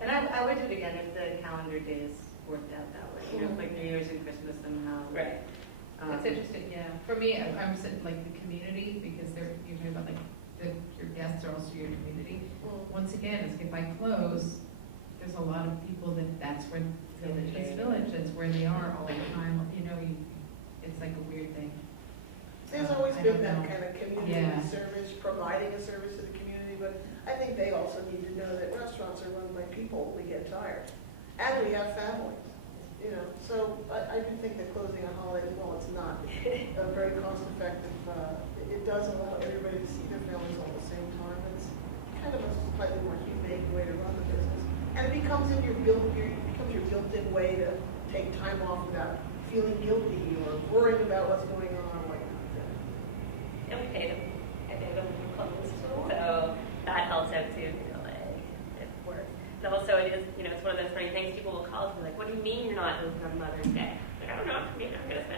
And I would do it again if the calendar days worked out that way. Like New Year's and Christmas somehow. Right. That's interesting, yeah. For me, I'm saying the community, because they're usually about your guests are also your community. Once again, if I close, there's a lot of people that's where it's village. That's where they are all the time. It's like a weird thing. There's always been that kind of community service, providing a service to the community, but I think they also need to know that restaurants are run by people. We get tired, and we have families. You know, so I do think that closing on holidays, while it's not a very cost-effective, it does allow everybody to see their families all at the same time. It's kind of a slightly more humane way to run the business, and it becomes your built-in way to take time off without feeling guilty or worrying about what's going on. And we pay them. I pay them close. So that helps out too, you know, like it works. And also it's one of those funny things, people will call us and be like, what do you mean you're not open on Mother's Day? Like, I don't know, I'm going to spend